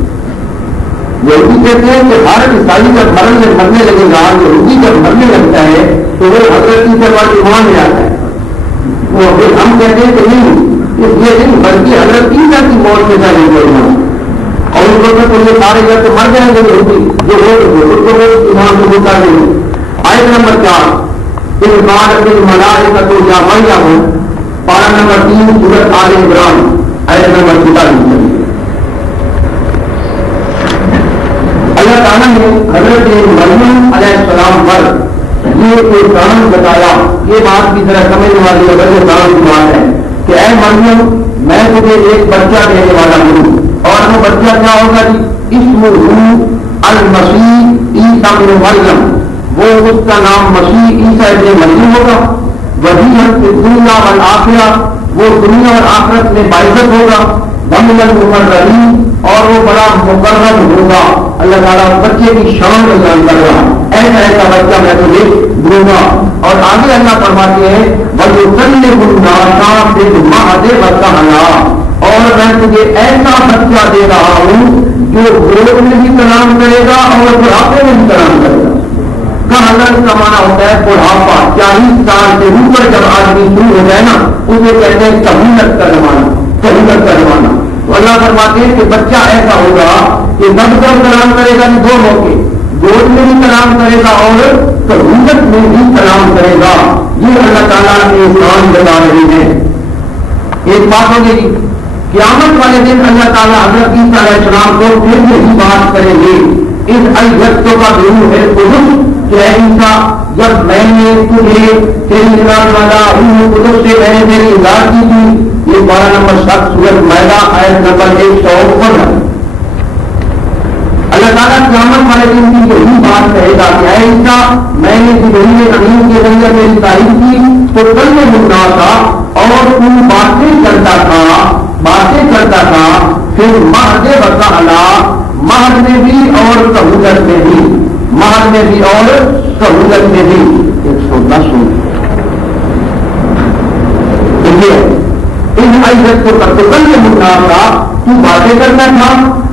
یہودی کہتے ہیں کہ ہر عیسائی جب مرنے لگے گا، یہودی جب مرنے لگتا ہے تو وہ حضرت عیسیٰ پر ایمان لے آتا ہے. وہ پھر ہم کہتے ہیں کہ نہیں، اس لیے نہیں بلکہ حضرت عیسیٰ کی موت سے پہلے وہ ایمان. اور اس وقت تو یہ سارے جب تو مر جائیں گے یہودی جو اس کو ایمان سے ہوتا نہیں. آیت نمبر 4 ان بار الملائکۃ یا مریم، پارہ نمبر 3 سورۃ آل عمران آیت نمبر 44. اللہ تعالیٰ نے حضرت مریم علیہ السلام پر یہ ایک کام بتایا. یہ بات کی طرح سمجھنے والی وجہ کام کی بات ہے کہ اے مریم میں تجھے ایک بچہ دینے والا ہوں، اور وہ بچہ کیا ہوگا جی؟ اسمہ المسیح عیسیٰ ابن مریم، وہ اس کا نام مسیح عیسیٰ ابن مریم ہوگا. وجیہاً فی الدنیا والآخرہ، وہ دنیا اور آخرت میں باعزت ہوگا. ومن المقربین، اور وہ بڑا مقرب ہوگا. اللہ تعالیٰ بچے کی شان بیان کر رہا ہے، ایسا بچہ میں تجھے دوں گا. اور آگے اللہ فرماتے ہیں وَيُكَلِّمُ النَّاسَ فِي الْمَهْدِ وَكَهْلًا، اور میں تجھے ایسا بچہ دے رہا ہوں جو گود میں بھی کلام کرے گا اور بڑھاپے میں بھی کلام کرے گا. کہلن کا معنی ہوتا ہے بڑھاپا. 40 سال سے اوپر جب آدمی شروع ہو جائے نا اسے کہتے ہیں کبیلت کا زمانہ، کبیلت کا زمانہ. تو اللہ فرماتے ہیں کہ بچہ ایسا ہوگا کہ دب کر کلام کرے گا، دو موقع گود میں بھی کلام کرے گا اور کبیلت میں بھی کلام کرے گا. یہ اللہ تعالیٰ نے شان بتا رہے ہیں. ایک بات ہوگی جی قیامت والے دن اللہ تعالیٰ حضرت عیسیٰ علیہ السلام کو پھر یہی بات کریں گے. اس الجتوں کا ضرور ہے قدس کہ اے عیسیٰ جب میں نے تجھے تیری امداد والا روح قدس سے میں نے تیری امداد کی تھی. یہ 12 نمبر 7 سورۃ مائدہ آیت نمبر 115. اللہ تعالیٰ قیامت والے دن کی یہی بات کہے گا کہ اے عیسیٰ میں نے جبریل امین کے ذریعے میری تعریف کی تو کل میں مدعا تھا اور تو باتیں کرتا تھا پھر مہد وکہلا، مہد میں بھی اور کہولت میں بھی، مہد میں بھی اور کہولت میں بھی. 110 ان عزت کو کر تو کل میں مدعا تھا، تو باتیں کرتا تھا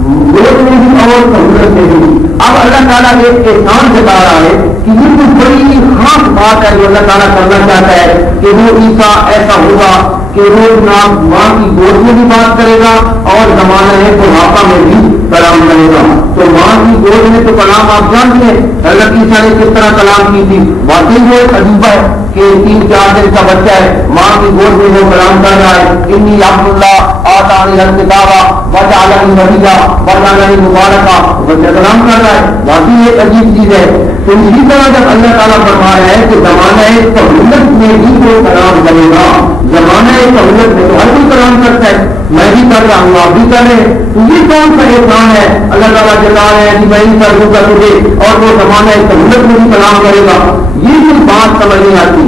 گود میں بھی اور کہولت میں بھی. اب اللہ تعالیٰ ایک احسان جتا رہا ہے کہ یہ کچھ بڑی خاص بات ہے جو اللہ تعالیٰ کرنا چاہتا ہے کہ وہ عیسیٰ ایسا ہوگا کہ روز نام ماں کی گود میں بھی بات کرے گا اور زمانہ ہے بڑھاپا میں بھی کلام کرے گا. تو ماں کی گود میں تو کلام آپ جانتے ہیں حضرت عیسیٰ نے کس طرح کلام کی تھی. واقعی وہ ایک عجیبہ ہے کہ 3-4 دن کا بچہ ہے، ماں کی گود میں وہ کلام کر رہا ہے، انی عبداللہ آتانی الکتابہ وجعلنی نبیا وجعلنی مبارکا، بچہ کلام کر رہا ہے، واقعی ایک عجیب چیز ہے۔ تو اسی طرح جب اللہ تعالیٰ فرما رہا ہے کہ زمانہ سہولت میں بھی کوئی کلام کرے گا، زمانہ سہولت میں تو ہر کوئی کلام کرتا ہے، میں بھی کر رہا ہوں، آپ بھی کر رہے ہیں، تو یہ کون سا احسان ہے؟ اللہ تعالیٰ جتا رہے ہیں کہ میں ہی کر دوں گا تجھے، اور وہ زمانہ سہولت میں بھی کلام کرے گا، یہ کوئی بات سمجھ نہیں آتی۔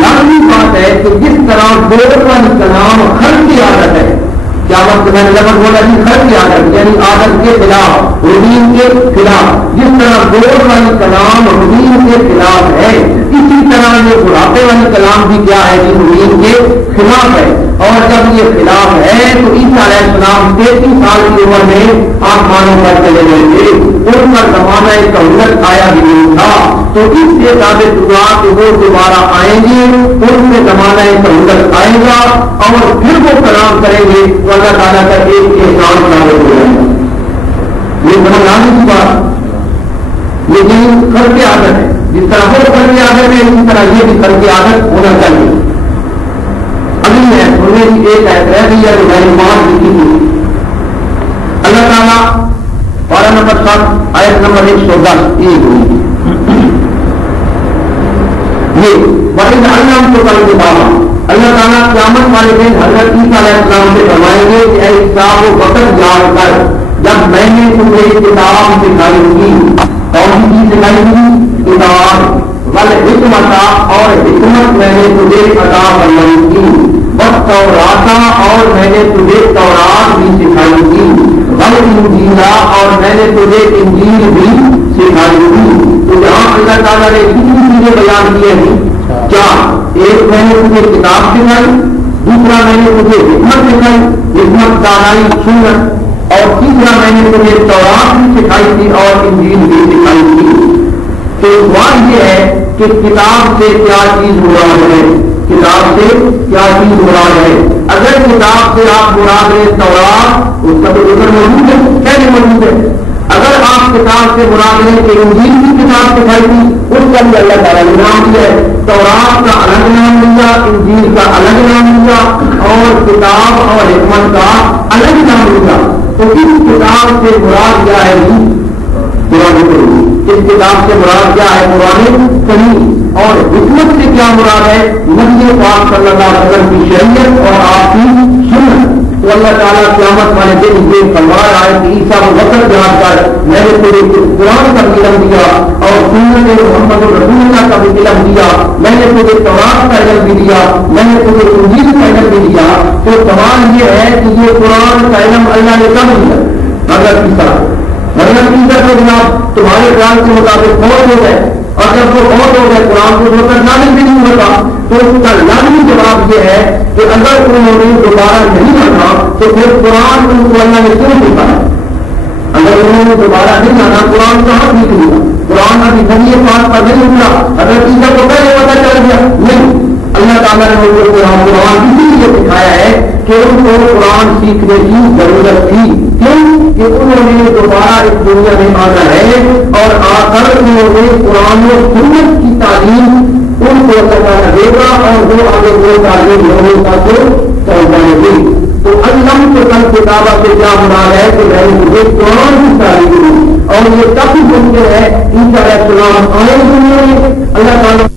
لازمی بات ہے کہ جس طرح دور والی کلام خرچ کی عادت ہے، کیا وقت میں نے لفظ بولا جی خرچ کی عادت، یعنی عادت کے خلاف، روٹین کے خلاف، جس طرح دور والی کلام روٹین کے خلاف ہے، اسی طرح یہ بڑھاپے والی کلام بھی کیا ہے جی روٹین کے خلاف ہے۔ اور جب یہ خلاف ہے تو عیسیٰ علیہ السلام 33 سال کی عمر میں آسمانوں پر چلے گئے تھے، ان کا زمانہ سہولت آیا بھی نہیں تھا، تو اس سے ثابت ہوا کہ وہ دوبارہ آئیں گے، ان میں زمانہ سہولت آئے گا اور پھر وہ کلام کریں گے تو اللہ تعالیٰ کا ایک احسان ثابت ہو جائے گا۔ یہ سمجھ آنے کی بات، لیکن خرچ کی عادت ہے، جس طرح وہ خرچ کی عادت ہے اسی طرح یہ بھی خرچ کی عادت ہونا چاہیے۔ ابھی ہے انہیں کی ایک آیت رہ گئی ہے جو میں نے وہاں لکھی تھی، اللہ تعالیٰ پارہ نمبر 7 آیت نمبر 110 یہ ہوئی یہ وَإِذْ عَلَّمْتُكَ الْكِتَابَ، اللہ تعالیٰ قیامت والے دن حضرت عیسیٰ علیہ السلام سے فرمائیں گے کہ اے عیسیٰ وہ وقت یاد کر جب میں نے تمہیں کتاب سکھائی تھی، کون سی چیز سکھائی تھی؟ کتاب، والحکمت، اور حکمت میں نے تجھے عطا فرمائی تھی، والتوراۃ، اور میں نے تجھے تورات بھی سکھائی تھی، والانجیل، اور میں نے تجھے انجیل بھی سکھائی تھی۔ تو جہاں اللہ تعالیٰ نے کتنی چیزیں بیان کی ہیں، چار، ایک میں نے تجھے کتاب سکھائی، دوسرا میں نے تجھے حکمت سکھائی، حکمت دانائی سنت، اور تیسرا میں نے تجھے تورات بھی سکھائی تھی اور انجیل بھی سکھائی تھی۔ تو سوال یہ ہے کہ کتاب سے کیا چیز مراد ہے، کتاب سے کیا چیز مراد ہے؟ اگر کتاب سے آپ مراد ہے تورات، اس کا تو ذکر موجود ہے، پہلے موجود ہے۔ اگر آپ کتاب سے مراد ہے کہ انجیل کی کتاب سکھائی تھی، اس کا بھی اللہ تعالیٰ نے نام دیا ہے، تورات کا الگ نام دیا، انجیل کا الگ نام دیا، اور کتاب اور حکمت کا الگ نام دیا۔ تو اس کتاب سے مراد کیا ہے جی؟ قرآن کریم۔ اس کتاب سے مراد کیا ہے؟ قرآن کریم۔ اور حکمت سے کیا مراد ہے؟ نبی پاک صلی اللہ علیہ وسلم کی شریعت اور آپ کی سنت۔ تو اللہ تعالیٰ قیامت والے دن یہ فرما رہا ہے کہ عیسیٰ وہ وقت جان کر میں نے تجھے قرآن کا علم دیا اور سنت محمد رسول اللہ کا بھی علم دیا، میں نے تجھے تورات کا علم بھی دیا، میں نے تجھے انجیل کا علم بھی دیا۔ تو سوال یہ ہے کہ یہ قرآن کا علم اللہ نے کب دیا؟ حضرت عیسیٰ، حضرت عیسیٰ کو جناب تمہارے خیال کے مطابق فوت ہو گئے، اور جب وہ فوت ہو گئے قرآن کو چھوڑ کر نازل بھی نہیں ہوتا، تو اس کا لازمی جواب یہ ہے کہ اگر انہوں نے دوبارہ نہیں آنا تو پھر قرآن ان کو اللہ نے کیوں سکھایا؟ اگر انہوں نے دوبارہ نہیں آنا قرآن کہاں سیکھ لیا؟ قرآن ابھی نبی پاک پر نہیں اترا، حضرت عیسیٰ کو پہلے پتہ چل گیا نہیں۔ اللہ تعالیٰ نے ان کو قرآن اسی لیے سکھایا ہے کہ ان کو قرآن سیکھنے کی ضرورت تھی، کیوں کہ انہوں نے دوبارہ اس دنیا میں آنا ہے، اور آ کر انہوں نے قرآن و سنت کی تعلیم ان کو سکھانا دے گا، اور وہ آگے وہ تعلیم لوگوں کا کو پہنچانے گی۔ تو علم کو کل کتابہ سے کیا مراد ہے کہ میں نے مجھے قرآن کی تعلیم دی، اور یہ تب ممکن ہے عیسیٰ علیہ السلام آئے دنیا میں اللہ تعالیٰ